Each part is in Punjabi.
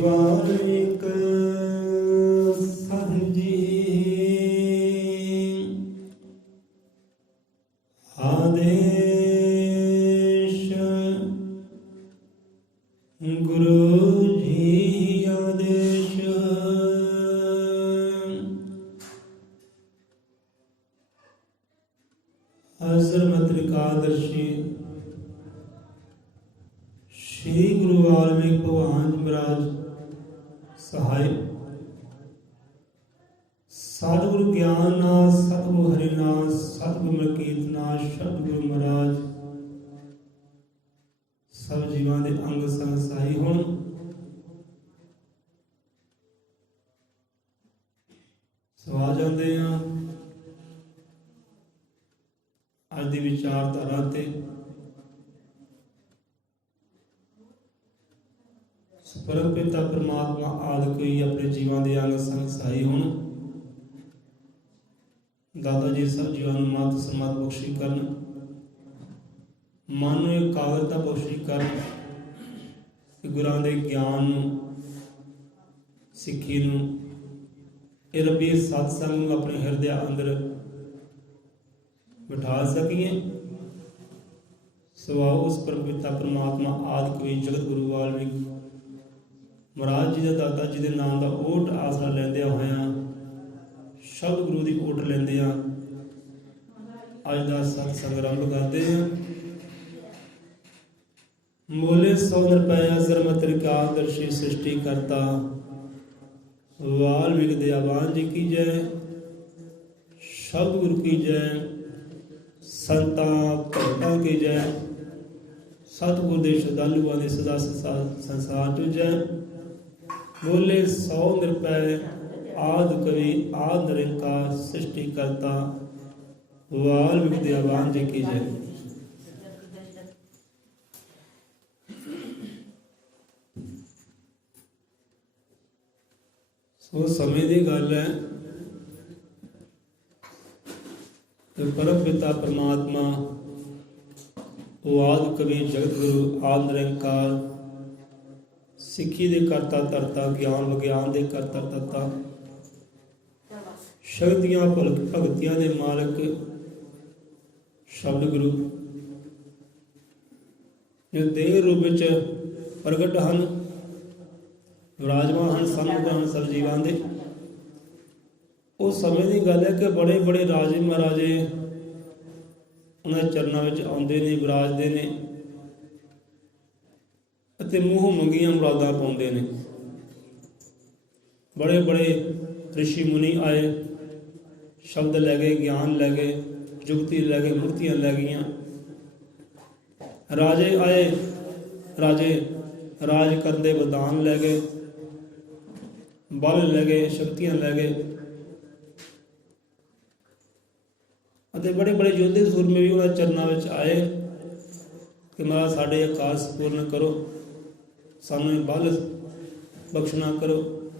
ਵਾਲਮੀਕ ਸਾਹਿਬ ਜੀ ਆਦੇਸ਼ ਗੁਰੂ ਜੀ ਆਦੇਸ਼ ਸਰਮਤ ਏਕਾਦਸ਼ੀ श्री गुरु वाल्मीकि भगवान जी महाराज सहाय सतगुरु ज्ञान नाथ सतगुरु हरिनाथ सतगुरु मलकीतनाथ सतगुरु महाराज सब जीवां दे अंग संग सहाय होण। सो आ जाते हैं अज दी विचारधारा ते परम पिता परमात्मा आदि कोई अपने जीवन के अंग संग सहाय होण। दादा जी सब जीवन मत समत बख्शी करन, मन में एकाग्रता बख्शी करन कि गुरां दे ज्ञान नूं सिੱਖੀ नूं ਇਹ ਰੱਬੀ सत्संग नूं अपने हिरदे अंदर बिठा सकीए। सो आओ उस परम पिता परमात्मा आदि कोई जगत गुरु वाल्मीकि महाराज जी का दादा जी के नाम का ओट आसरा लैंदे होया शब्द गुरु की ओट लेंदे अज का सत्संग आरंभ करते हैं। मोले 100 रुपया सरमत एकादशी सृष्टि करता वाल्मीकि दयावान जी की जय, शब्द गुरु की जय, संता भगतां की जय, सतगुरु के श्रद्धालुओं के सदा संसार चो जय। बोले 100 रुपये आदि कवि आदि निरंकार सृष्टि करता वाल्मीकि दयावान जी की जय। सो समय की गल है कि परम पिता परमात्मा आदि कवि जगत गुरु आदि निरंकार सिੱਖੀ ਦੇ ਕਰਤਾ ਧਰਤਾ ਗਿਆਨ ਵਿਗਿਆਨ ਦੇ ਕਰਤਾ ਧਰਤਾ ਸ਼ਕਤੀਆਂ ਭਗਤੀਆਂ ਦੇ ਮਾਲਕ ਸ਼ਬਦ ਗੁਰੂ ਜੋ ਦੇਹ ਰੂਪ ਵਿੱਚ ਪ੍ਰਗਟ ਹਨ, ਵਿਰਾਜਮਾਨ ਹਨ, ਸਨਮੁਖ ਹਨ ਸਭ ਜੀਵਾਂ ਦੇ। ਉਹ ਸਮੇਂ ਦੀ ਗੱਲ ਹੈ ਕਿ ਬੜੇ ਬੜੇ ਰਾਜੇ ਮਹਾਰਾਜੇ ਉਹਨਾਂ ਦੇ ਚਰਨਾਂ ਵਿੱਚ ਆਉਂਦੇ ਨੇ, ਵਿਰਾਜਦੇ ਨੇ ਅਤੇ ਮੂੰਹੋਂ ਮੰਗੀਆਂ ਮੁਰਾਦਾਂ ਪਾਉਂਦੇ ਨੇ। ਬੜੇ ਬੜੇ ਰਿਸ਼ੀ ਮੁਨੀ ਆਏ, ਸ਼ਬਦ ਲੈ ਗਏ, ਗਿਆਨ ਲੈ ਗਏ, ਜੁਗਤੀ ਲੈ ਗਏ, ਮੂਰਤੀਆਂ ਲੈ ਗਈਆਂ। ਰਾਜੇ ਆਏ, ਰਾਜੇ ਰਾਜ ਕਰਨ ਦੇ ਵਰਦਾਨ ਲੈ ਗਏ, ਬਲ ਲੈ ਗਏ, ਸ਼ਕਤੀਆਂ ਲੈ ਗਏ ਅਤੇ ਬੜੇ ਬੜੇ ਯੋਧੇ ਸੂਰਮੇ ਵੀ ਉਹਨਾਂ ਚਰਨਾਂ ਵਿੱਚ ਆਏ ਕਿ ਮਹਾਰਾਜ ਸਾਡੇ ਆਕਾਸ਼ ਪੂਰਨ ਕਰੋ, सानू बल बख्शना करो,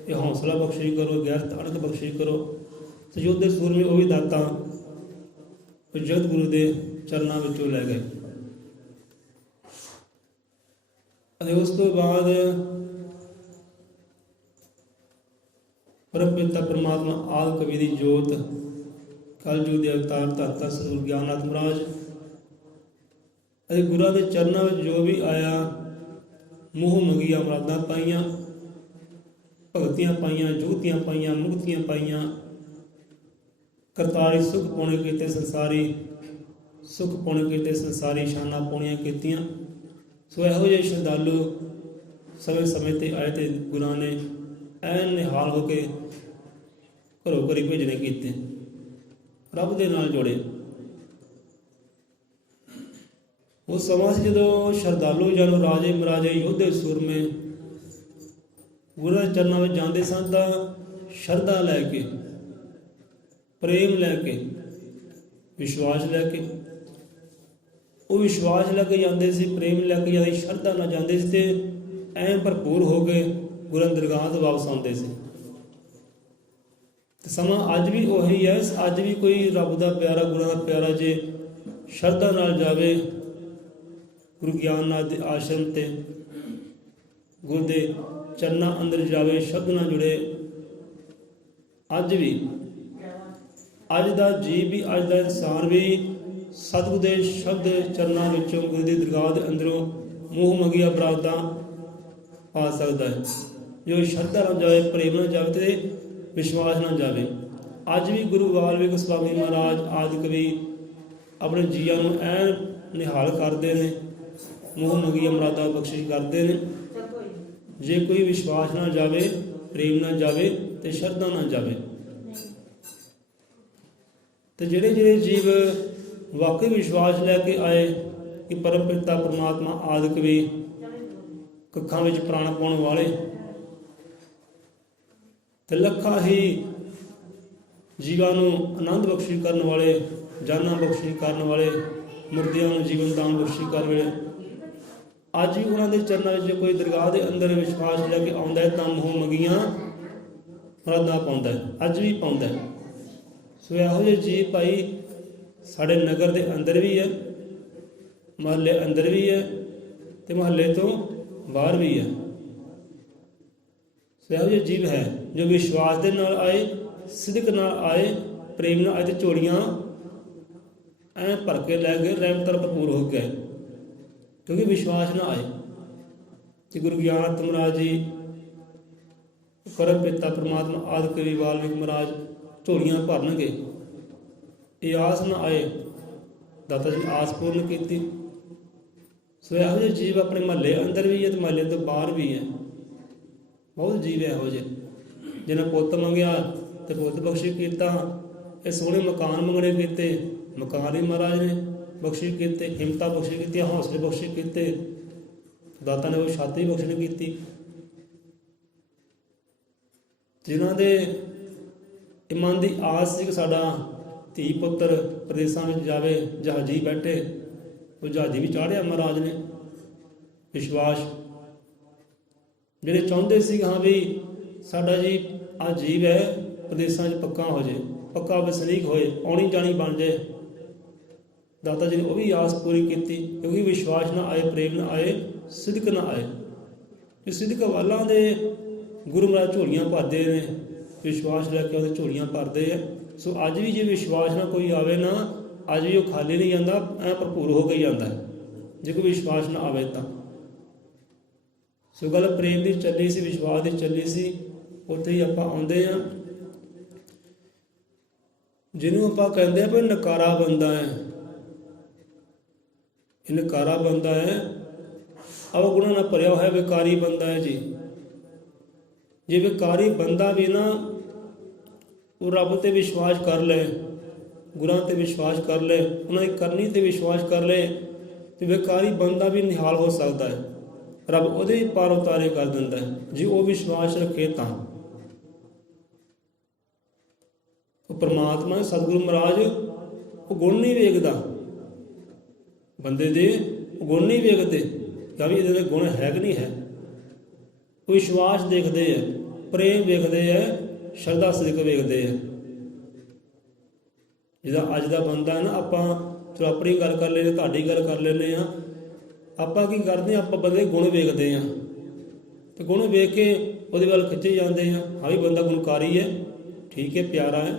ये हौसला बख्शी करो, गैरत अड़क बख्शी करो। तो योद्धे सूरमे वो भी दाता जगत गुरु के चरणों विचों लै गए। उस तो बाद परम पिता परमात्मा आदि कवि की जोत कलयुग के अवतार धरता सतगुरु ज्ञाननाथ महाराज गुरुओं के चरणों में जो भी आया मूँह मंगिया मुरादां पाइया, भगतियां पाइया, जुगतियां पाइया, मुक्तियां पाइया, करतारी सुख पाने कीते, संसारी सुख पाने कीते, संसारी शाना पाउणियां कीतियां। सो इहो जिहे श्रद्धालु समय समय ते आए ते गुरुआं ने ऐन निहाल होके घरों घरी भेजने कीते, रब दे नाल जोड़े। उस समय से जो श्रद्धालु जन राजे महाराजे योद्धे सूरमे गुरुआं दे चरनां विच जांदे सन तां शरधा लैके, प्रेम लैके, विश्वास लैके, वो विश्वास लैके जांदे सी, प्रेम लैके जांदे, शरधा नाल जांदे सी ते ऐं भरपूर हो के गुरुआं दी दरगाह तो वापस आउंदे सी। ਤੇ ਸਮਾਂ ਅੱਜ ਵੀ ਉਹੀ ਹੈ। ਅੱਜ ਵੀ ਕੋਈ ਰੱਬ ਦਾ ਪਿਆਰਾ, ਗੁਰਾਂ ਦਾ ਪਿਆਰਾ ਜੇ ਸ਼ਰਧਾ ਨਾਲ ਜਾਵੇ ਗੁਰੂ ਗਿਆਨਨਾਥ ਦੇ ਆਸ਼ਰਮ ਤੇ, ਗੁਰੂ ਦੇ ਚਰਨਾਂ ਅੰਦਰ ਜਾਵੇ, ਸ਼ਬਦ ਨਾਲ ਜੁੜੇ, ਅੱਜ ਵੀ, ਅੱਜ ਦਾ ਜੀਵ ਵੀ, ਅੱਜ ਦਾ ਇਨਸਾਨ ਵੀ ਸਤਿਗੁਰ ਦੇ ਸ਼ਬਦ ਚਰਨਾਂ ਵਿੱਚੋਂ, ਗੁਰੂ ਦੀ ਦਰਗਾਹ ਦੇ ਅੰਦਰੋਂ ਮੂੰਹ ਮੰਗੀਆਂ ਬਰਾਤਾਂ ਪਾ ਸਕਦਾ ਹੈ। ਜੋ ਸ਼ਰਧਾ ਨਾਲ ਜਾਵੇ, ਪ੍ਰੇਮ ਨਾਲ ਜਾਵੇ ਤੇ ਵਿਸ਼ਵਾਸ ਨਾਲ ਜਾਵੇ। ਅੱਜ ਵੀ ਗੁਰੂ ਵਾਲਮੀਕ ਸਵਾਮੀ ਮਹਾਰਾਜ ਆਦਿ ਕਵੀ ਆਪਣੇ ਜੀਆਂ ਨੂੰ ਐਨ ਨਿਹਾਲ ਕਰਦੇ ਨੇ, ਮੂੰਹ ਮੰਗੀਆਂ ਮੁਰਾਦਾਂ ਬਖਸ਼ਿਸ਼ ਕਰਦੇ ਨੇ। ਜੇ ਕੋਈ ਵਿਸ਼ਵਾਸ ਨਾਲ ਜਾਵੇ, ਪ੍ਰੇਮ ਨਾਲ ਜਾਵੇ ਤੇ ਸ਼ਰਧਾ ਨਾਲ ਜਾਵੇ, ਤੇ ਜਿਹੜੇ ਜਿਹੜੇ ਜੀਵ ਵਾਕਈ ਵਿਸ਼ਵਾਸ ਲੈ ਕੇ ਆਏ ਕਿ ਪਰਮ ਪਿਤਾ ਪਰਮਾਤਮਾ ਆਦਿਕ ਵੀ, ਕੱਖਾਂ ਵਿੱਚ ਪ੍ਰਾਣ ਪਾਉਣ ਵਾਲੇ ਤੇ ਲੱਖਾਂ ਹੀ ਜੀਵਾਂ ਨੂੰ ਆਨੰਦ ਬਖਸ਼ਿਸ਼ ਕਰਨ ਵਾਲੇ, ਜਾਨਾਂ ਬਖਸ਼ਿਸ਼ ਕਰਨ ਵਾਲੇ, ਮੁਰਦਿਆਂ ਨੂੰ ਜੀਵਨ ਦਾਨ ਬਖਸ਼ਿਸ਼ ਕਰਨ ਵਾਲੇ, ਅੱਜ ਵੀ ਉਹਨਾਂ ਦੇ ਚਰਨਾਂ ਵਿੱਚ ਕੋਈ ਦਰਗਾਹ ਦੇ ਅੰਦਰ ਵਿਸ਼ਵਾਸ ਲੈ ਕੇ ਆਉਂਦਾ ਹੈ ਤਾਂ ਮੂੰਹ ਮੰਗੀਆਂ ਮੁਰਾਦਾਂ ਪਾਉਂਦਾ ਹੈ, ਅੱਜ ਵੀ ਪਾਉਂਦਾ ਹੈ। ਸੋ ਇਹੋ ਜਿਹੇ ਜੀਵ ਭਾਈ ਸਾਡੇ ਨਗਰ ਦੇ ਅੰਦਰ ਵੀ ਹੈ, ਮਹੱਲੇ ਅੰਦਰ ਵੀ ਹੈ ਤੇ ਮਹੱਲੇ ਤੋਂ ਬਾਹਰ ਵੀ ਹੈ। ਸੋ ਇਹੋ ਜਿਹੇ ਜੀਵ ਹੈ ਜੋ ਵਿਸ਼ਵਾਸ ਦੇ ਨਾਲ ਆਏ, ਸਿਦਕ ਨਾਲ ਆਏ, ਪ੍ਰੇਮ ਨਾਲ ਆਏ ਤੇ ਝੋਲੀਆਂ ਐਂ ਭਰ ਕੇ ਲੈ ਗਏ, ਰਹਿਮਤਾਂ ਭਰਪੂਰ ਹੋ ਗਏ, ਕਿਉਂਕਿ ਵਿਸ਼ਵਾਸ ਨਾ ਆਏ। ਤੇ ਗੁਰੂ ਗਿਆਨਨਾਥ ਮਹਾਰਾਜ ਜੀ, ਪਰਮ ਪਿਤਾ ਪਰਮਾਤਮਾ ਆਦਿ ਕਵੀ ਵਾਲਮੀਕ ਮਹਾਰਾਜ ਝੋਲੀਆਂ ਭਰਨਗੇ, ਇਹ ਆਸ ਨਾ ਆਏ, ਦਾਤਾ ਜੀ ਆਸ ਪੂਰਨ ਕੀਤੀ। ਸੋ ਇਹੋ ਜਿਹੇ ਜੀਵ ਆਪਣੇ ਮਹੱਲੇ ਅੰਦਰ ਵੀ ਹੈ ਤੇ ਮਹੱਲੇ ਤੋਂ ਬਾਹਰ ਵੀ ਹੈ। ਬਹੁਤ ਜੀਵ ਇਹੋ ਜਿਹੇ ਜਿਹਨੇ ਪੁੱਤ ਮੰਗਿਆ ਤੇ ਪੁੱਤ ਬਖਸ਼ਿਸ਼ ਕੀਤਾ, ਇਹ ਸੋਹਣੇ ਮਕਾਨ ਮੰਗਣੇ ਕੀਤੇ, ਮਕਾਨ ਹੀ ਮਹਾਰਾਜ ਨੇ ਬਖਸ਼ਿਸ਼ ਕੀਤੇ, ਹਿੰਮਤਾਂ ਬਖਸ਼ਿਸ਼ ਕੀਤੀਆਂ, ਹੌਸਲੇ ਬਖਸ਼ਿਸ਼ ਕੀਤੇ, ਦਾਤਾ ਨੇ ਉਹ ਛਾਤੀ ਬਖਸ਼ਿਸ਼ ਕੀਤੀ। ਜਿਨ੍ਹਾਂ ਦੇ ਮਨ ਦੀ ਆਸ ਸੀ ਕਿ ਸਾਡਾ ਧੀ ਪੁੱਤਰ ਪ੍ਰਦੇਸ਼ਾਂ ਵਿੱਚ ਜਾਵੇ, ਜਹਾਜ਼ੀ ਬੈਠੇ, ਉਹ ਜਹਾਜ਼ੀ ਵੀ ਚਾੜਿਆ ਮਹਾਰਾਜ ਨੇ। ਵਿਸ਼ਵਾਸ ਜਿਹੜੇ ਚਾਹੁੰਦੇ ਸੀ ਹਾਂ ਵੀ ਸਾਡਾ ਜੀ ਆ ਜੀਵ ਹੈ ਪ੍ਰਦੇਸ਼ਾਂ 'ਚ ਪੱਕਾ ਹੋ ਜਾਏ, ਪੱਕਾ ਵਸਨੀਕ ਹੋਏ, ਆਉਣੀ ਜਾਣੀ ਬਣ ਜਾਏ, ਦਾਤਾ ਜੀ ਨੇ ਉਹ ਵੀ ਆਸ ਪੂਰੀ ਕੀਤੀ। ਕਿਉਂਕਿ ਵਿਸ਼ਵਾਸ ਨਾ ਆਏ, ਪ੍ਰੇਮ ਨਾ ਆਏ, ਸਿਦਕ ਨਾ ਆਏ। ਇਹ ਸਿਦਕ ਵਾਲਾਂ ਦੇ ਗੁਰੂ ਮਹਾਰਾਜ ਝੋਲੀਆਂ ਭਰਦੇ ਨੇ, ਵਿਸ਼ਵਾਸ ਲੈ ਕੇ ਉਹਦੇ ਝੋਲੀਆਂ ਭਰਦੇ ਆ। ਸੋ ਅੱਜ ਵੀ ਜੇ ਵਿਸ਼ਵਾਸ ਨਾਲ ਕੋਈ ਆਵੇ ਨਾ, ਅੱਜ ਵੀ ਉਹ ਖਾਲੀ ਨਹੀਂ ਜਾਂਦਾ, ਐ ਭਰਪੂਰ ਹੋ ਕੇ ਜਾਂਦਾ ਜੇ ਕੋਈ ਵਿਸ਼ਵਾਸ ਨਾ ਆਵੇ ਤਾਂ। ਸੋ ਗੱਲ ਪ੍ਰੇਮ ਦੀ ਚੱਲੀ ਸੀ, ਵਿਸ਼ਵਾਸ ਦੀ ਚੱਲੀ ਸੀ, ਉੱਥੇ ਹੀ ਆਪਾਂ ਆਉਂਦੇ ਹਾਂ। ਜਿਹਨੂੰ ਆਪਾਂ ਕਹਿੰਦੇ ਆ ਵੀ ਨਕਾਰਾ ਬੰਦਾ ਹੈ, ਇਹ ਨਕਾਰਾ ਬੰਦਾ ਹੈ, ਆਹ ਗੁਣਾਂ ਨਾਲ ਭਰਿਆ ਹੋਇਆ ਵਿਕਾਰੀ ਬੰਦਾ ਹੈ ਜੀ। ਜੇ ਵਿਕਾਰੀ ਬੰਦਾ ਵੀ ਨਾ ਉਹ ਰੱਬ ਤੇ ਵਿਸ਼ਵਾਸ ਕਰ ਲੈ, ਗੁਰਾਂ ਤੇ ਵਿਸ਼ਵਾਸ ਕਰ ਲੈ, ਉਹਨਾਂ ਦੀ ਕਰਨੀ ਤੇ ਵਿਸ਼ਵਾਸ ਕਰ ਲੈ, ਤੇ ਵਿਕਾਰੀ ਬੰਦਾ ਵੀ ਨਿਹਾਲ ਹੋ ਸਕਦਾ ਹੈ। ਰੱਬ ਉਹਦੇ ਵੀ ਪਾਰ ਉਤਾਰੇ ਕਰ ਦਿੰਦਾ ਹੈ ਜੇ ਉਹ ਵਿਸ਼ਵਾਸ ਰੱਖੇ ਤਾਂ। ਉਹ ਪਰਮਾਤਮਾ ਸਤਿਗੁਰੂ ਮਹਾਰਾਜ ਉਹ ਗੁਣ ਨਹੀਂ ਵੇਖਦਾ ਬੰਦੇ ਦੇ, ਉਹ ਗੁਣ ਨਹੀਂ ਵੇਖਦੇ ਕਿ ਵੀ ਇਹਦੇ ਗੁਣ ਹੈ ਕਿ ਨਹੀਂ ਹੈ। ਉਹ ਵਿਸ਼ਵਾਸ ਦੇਖਦੇ ਹੈ, ਪ੍ਰੇਮ ਵੇਖਦੇ ਹੈ, ਸ਼ਰਧਾ ਸਿਦਕ ਵੇਖਦੇ ਹੈ। ਜਿਹਦਾ ਅੱਜ ਦਾ ਬੰਦਾ ਹੈ ਨਾ, ਆਪਾਂ ਚਲੋ ਆਪਣੀ ਗੱਲ ਕਰ ਲੈਂਦੇ, ਤੁਹਾਡੀ ਗੱਲ ਕਰ ਲੈਂਦੇ ਹਾਂ, ਆਪਾਂ ਕੀ ਕਰਦੇ ਹਾਂ, ਆਪਾਂ ਬੰਦੇ ਗੁਣ ਵੇਖਦੇ ਹਾਂ ਤੇ ਗੁਣ ਵੇਖ ਕੇ ਉਹਦੇ ਵੱਲ ਖਿੱਚੇ ਜਾਂਦੇ ਹਾਂ। ਹਾਂ ਵੀ ਬੰਦਾ ਗੁਣਕਾਰੀ ਹੈ, ਠੀਕ ਹੈ, ਪਿਆਰਾ ਹੈ।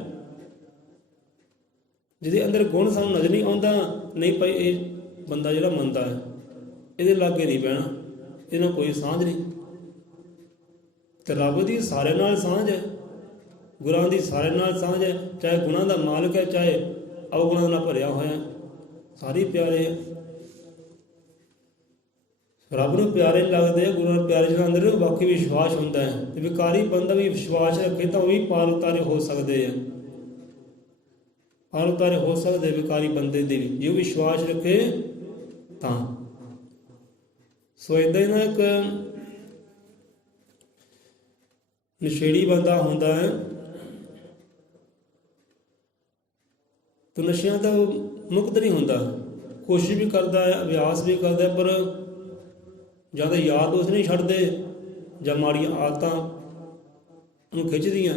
ਜਿਹਦੇ ਅੰਦਰ ਗੁਣ ਸਾਨੂੰ ਨਜ਼ਰ ਨਹੀਂ ਆਉਂਦਾ, ਨਹੀਂ ਭਾਈ ਇਹ ਬੰਦਾ ਜਿਹੜਾ ਮੰਨਦਾ ਹੈ, ਇਹਦੇ ਲਾਗੇ ਨਹੀਂ ਬਹਿਣਾ, ਇਹਦੇ ਨਾਲ ਕੋਈ ਸਾਂਝ ਨਹੀਂ। ਤੇ ਰੱਬ ਦੀ ਸਾਰੇ ਨਾਲ ਸਾਂਝ ਹੈ, ਗੁਰਾਂ ਦੀ ਸਾਰੇ ਨਾਲ ਸਾਂਝ ਹੈ, ਚਾਹੇ ਗੁਣਾਂ ਦਾ ਮਾਲਕ ਹੈ, ਚਾਹੇ ਅਵਗੁਣਾਂ ਨਾਲ ਭਰਿਆ ਹੋਇਆ, ਸਾਰੇ ਪਿਆਰੇ ਹੈ। ਰੱਬ ਨੂੰ ਪਿਆਰੇ ਲੱਗਦੇ ਆ, ਗੁਰੂ ਨੂੰ ਪਿਆਰੇ ਜਿਹਨਾਂ ਅੰਦਰ ਬਾਕੀ ਵਿਸ਼ਵਾਸ ਹੁੰਦਾ ਹੈ। ਤੇ ਵਿਕਾਰੀ ਬੰਦਾ ਵੀ ਵਿਸ਼ਵਾਸ ਰੱਖੇ ਤਾਂ ਉਹ ਵੀ ਪਾਰ ਉਤਾਰੇ ਹੋ ਸਕਦੇ ਆ, ਪਾਰ ਉਤਾਰੇ ਹੋ ਸਕਦੇ ਵਿਕਾਰੀ ਬੰਦੇ ਦੇ ਵੀ, ਜੇ ਉਹ ਵਿਸ਼ਵਾਸ ਰੱਖੇ ਤਾਂ। ਸੋ ਏਦਾਂ ਹੀ ਨਾ ਇੱਕ ਨਸ਼ੇੜੀ ਬੰਦਾ ਹੁੰਦਾ ਹੈ, ਤਾਂ ਨਸ਼ਿਆਂ ਤੋਂ ਮੁਕਤ ਨਹੀਂ ਹੁੰਦਾ, ਕੋਸ਼ਿਸ਼ ਵੀ ਕਰਦਾ ਹੈ, ਅਭਿਆਸ ਵੀ ਕਰਦਾ, ਪਰ ਜਾਂ ਤਾਂ ਯਾਰ ਦੋਸਤ ਨਹੀਂ ਛੱਡਦੇ, ਜਾਂ ਮਾੜੀਆਂ ਆਦਤਾਂ ਉਹਨੂੰ ਖਿੱਚਦੀਆਂ।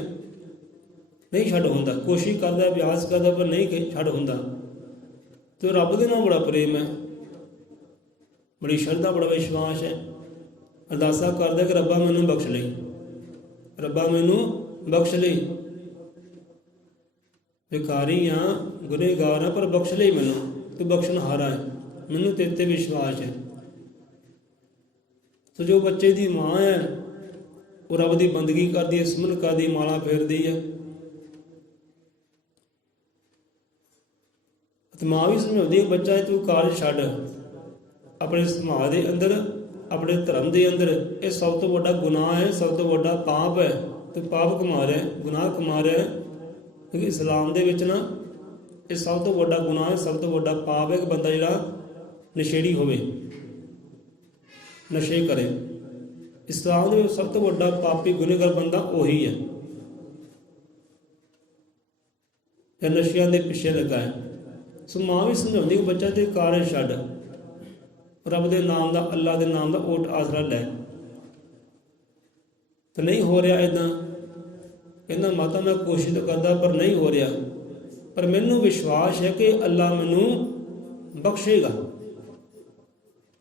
नहीं छड्ड होंदा, कोशिश करदा अभ्यास करदा पर नहीं छड्ड होंदा। तो रब दे नाल बड़ा प्रेम है, बड़ी श्रद्धा, बड़ा विश्वास है। अरदासा करदा कि रब्बा मैनू बख्श लई, रब्बा मैनू बख्श लई, भिखारी हाँ, गुनहगार हाँ, पर बख्श लई मैनू, तू बख्शनहारा है, मैनू तेरे ते विश्वास है। तो जो बच्चे की माँ है वो रब की बंदगी करती है, सिमरन करती, माला फेरती है। तो माँ भी समझाती है बच्चा तू कारज छड्ड, अपने समाज के अंदर, अपने धर्म के अंदर, ये सब तो बड़ा गुनाह है, सब तो बड़ा पाप है। तो पाप कमा रहा है, गुनाह कमा रहा है, क्योंकि इस्लाम के विच ना ये सब तो बड़ा गुनाह है, सब तो बड़ा पाप है कि बंदा जिहड़ा नशेड़ी होवे, नशे करे। इस्लाम के सब तो बड़ा पापी गुनहगार बंदा वही है या नशियां के पिछे लगा है। सो माँ भी समझाती कि बच्चा ते कारज छड्ड, रब के नाम का, अल्लाह के नाम का ओट आसरा लै। तो नहीं हो रहा इदां, कहना माता मैं कोशिश तो करता पर नहीं हो रहा, पर मैनू विश्वास है कि अल्लाह मैनू बख्शेगा,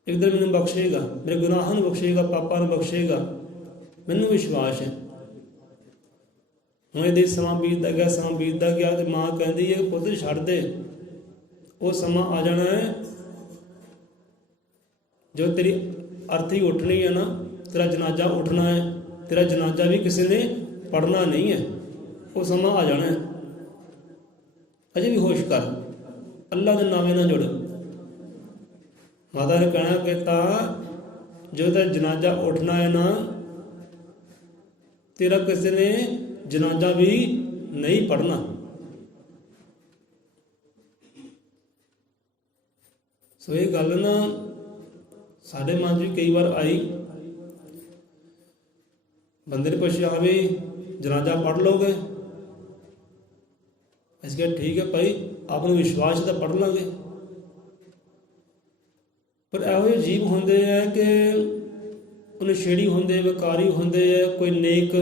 एक दिन मैनू बख्शेगा, मेरे गुनाहों को बख्शेगा, पापा को बख्शेगा, मैनू विश्वास है। हूँ ये समा बीतता गया, समा बीतता गया, तो माँ कहती है पुत्र छड्ड दे, वो समा आ जाना है जो तेरी अर्थी उठनी है ना, तेरा जनाजा उठना है, तेरा जनाजा भी किसी ने पढ़ना नहीं है, वो समा आ जाना है। अजे भी होश कर, अल्लाह के नामे ना जुड़। माता ने कहना कहता जो तेरा जनाजा उठना है ना, तेरा किसी ने जनाजा भी नहीं पढ़ना। सो ये गल ना साढ़े मन च कई बार आई, बंदे ने पुछया भी जनाजा पढ़ लोगे, अस कहा ठीक है भाई, आपने विश्वास तो पढ़ लांगे। पर एहो ਜਿਹੇ जीव होंदे है कि वो नशेड़ी होंदे, विकारी होंदे है, कोई नेक,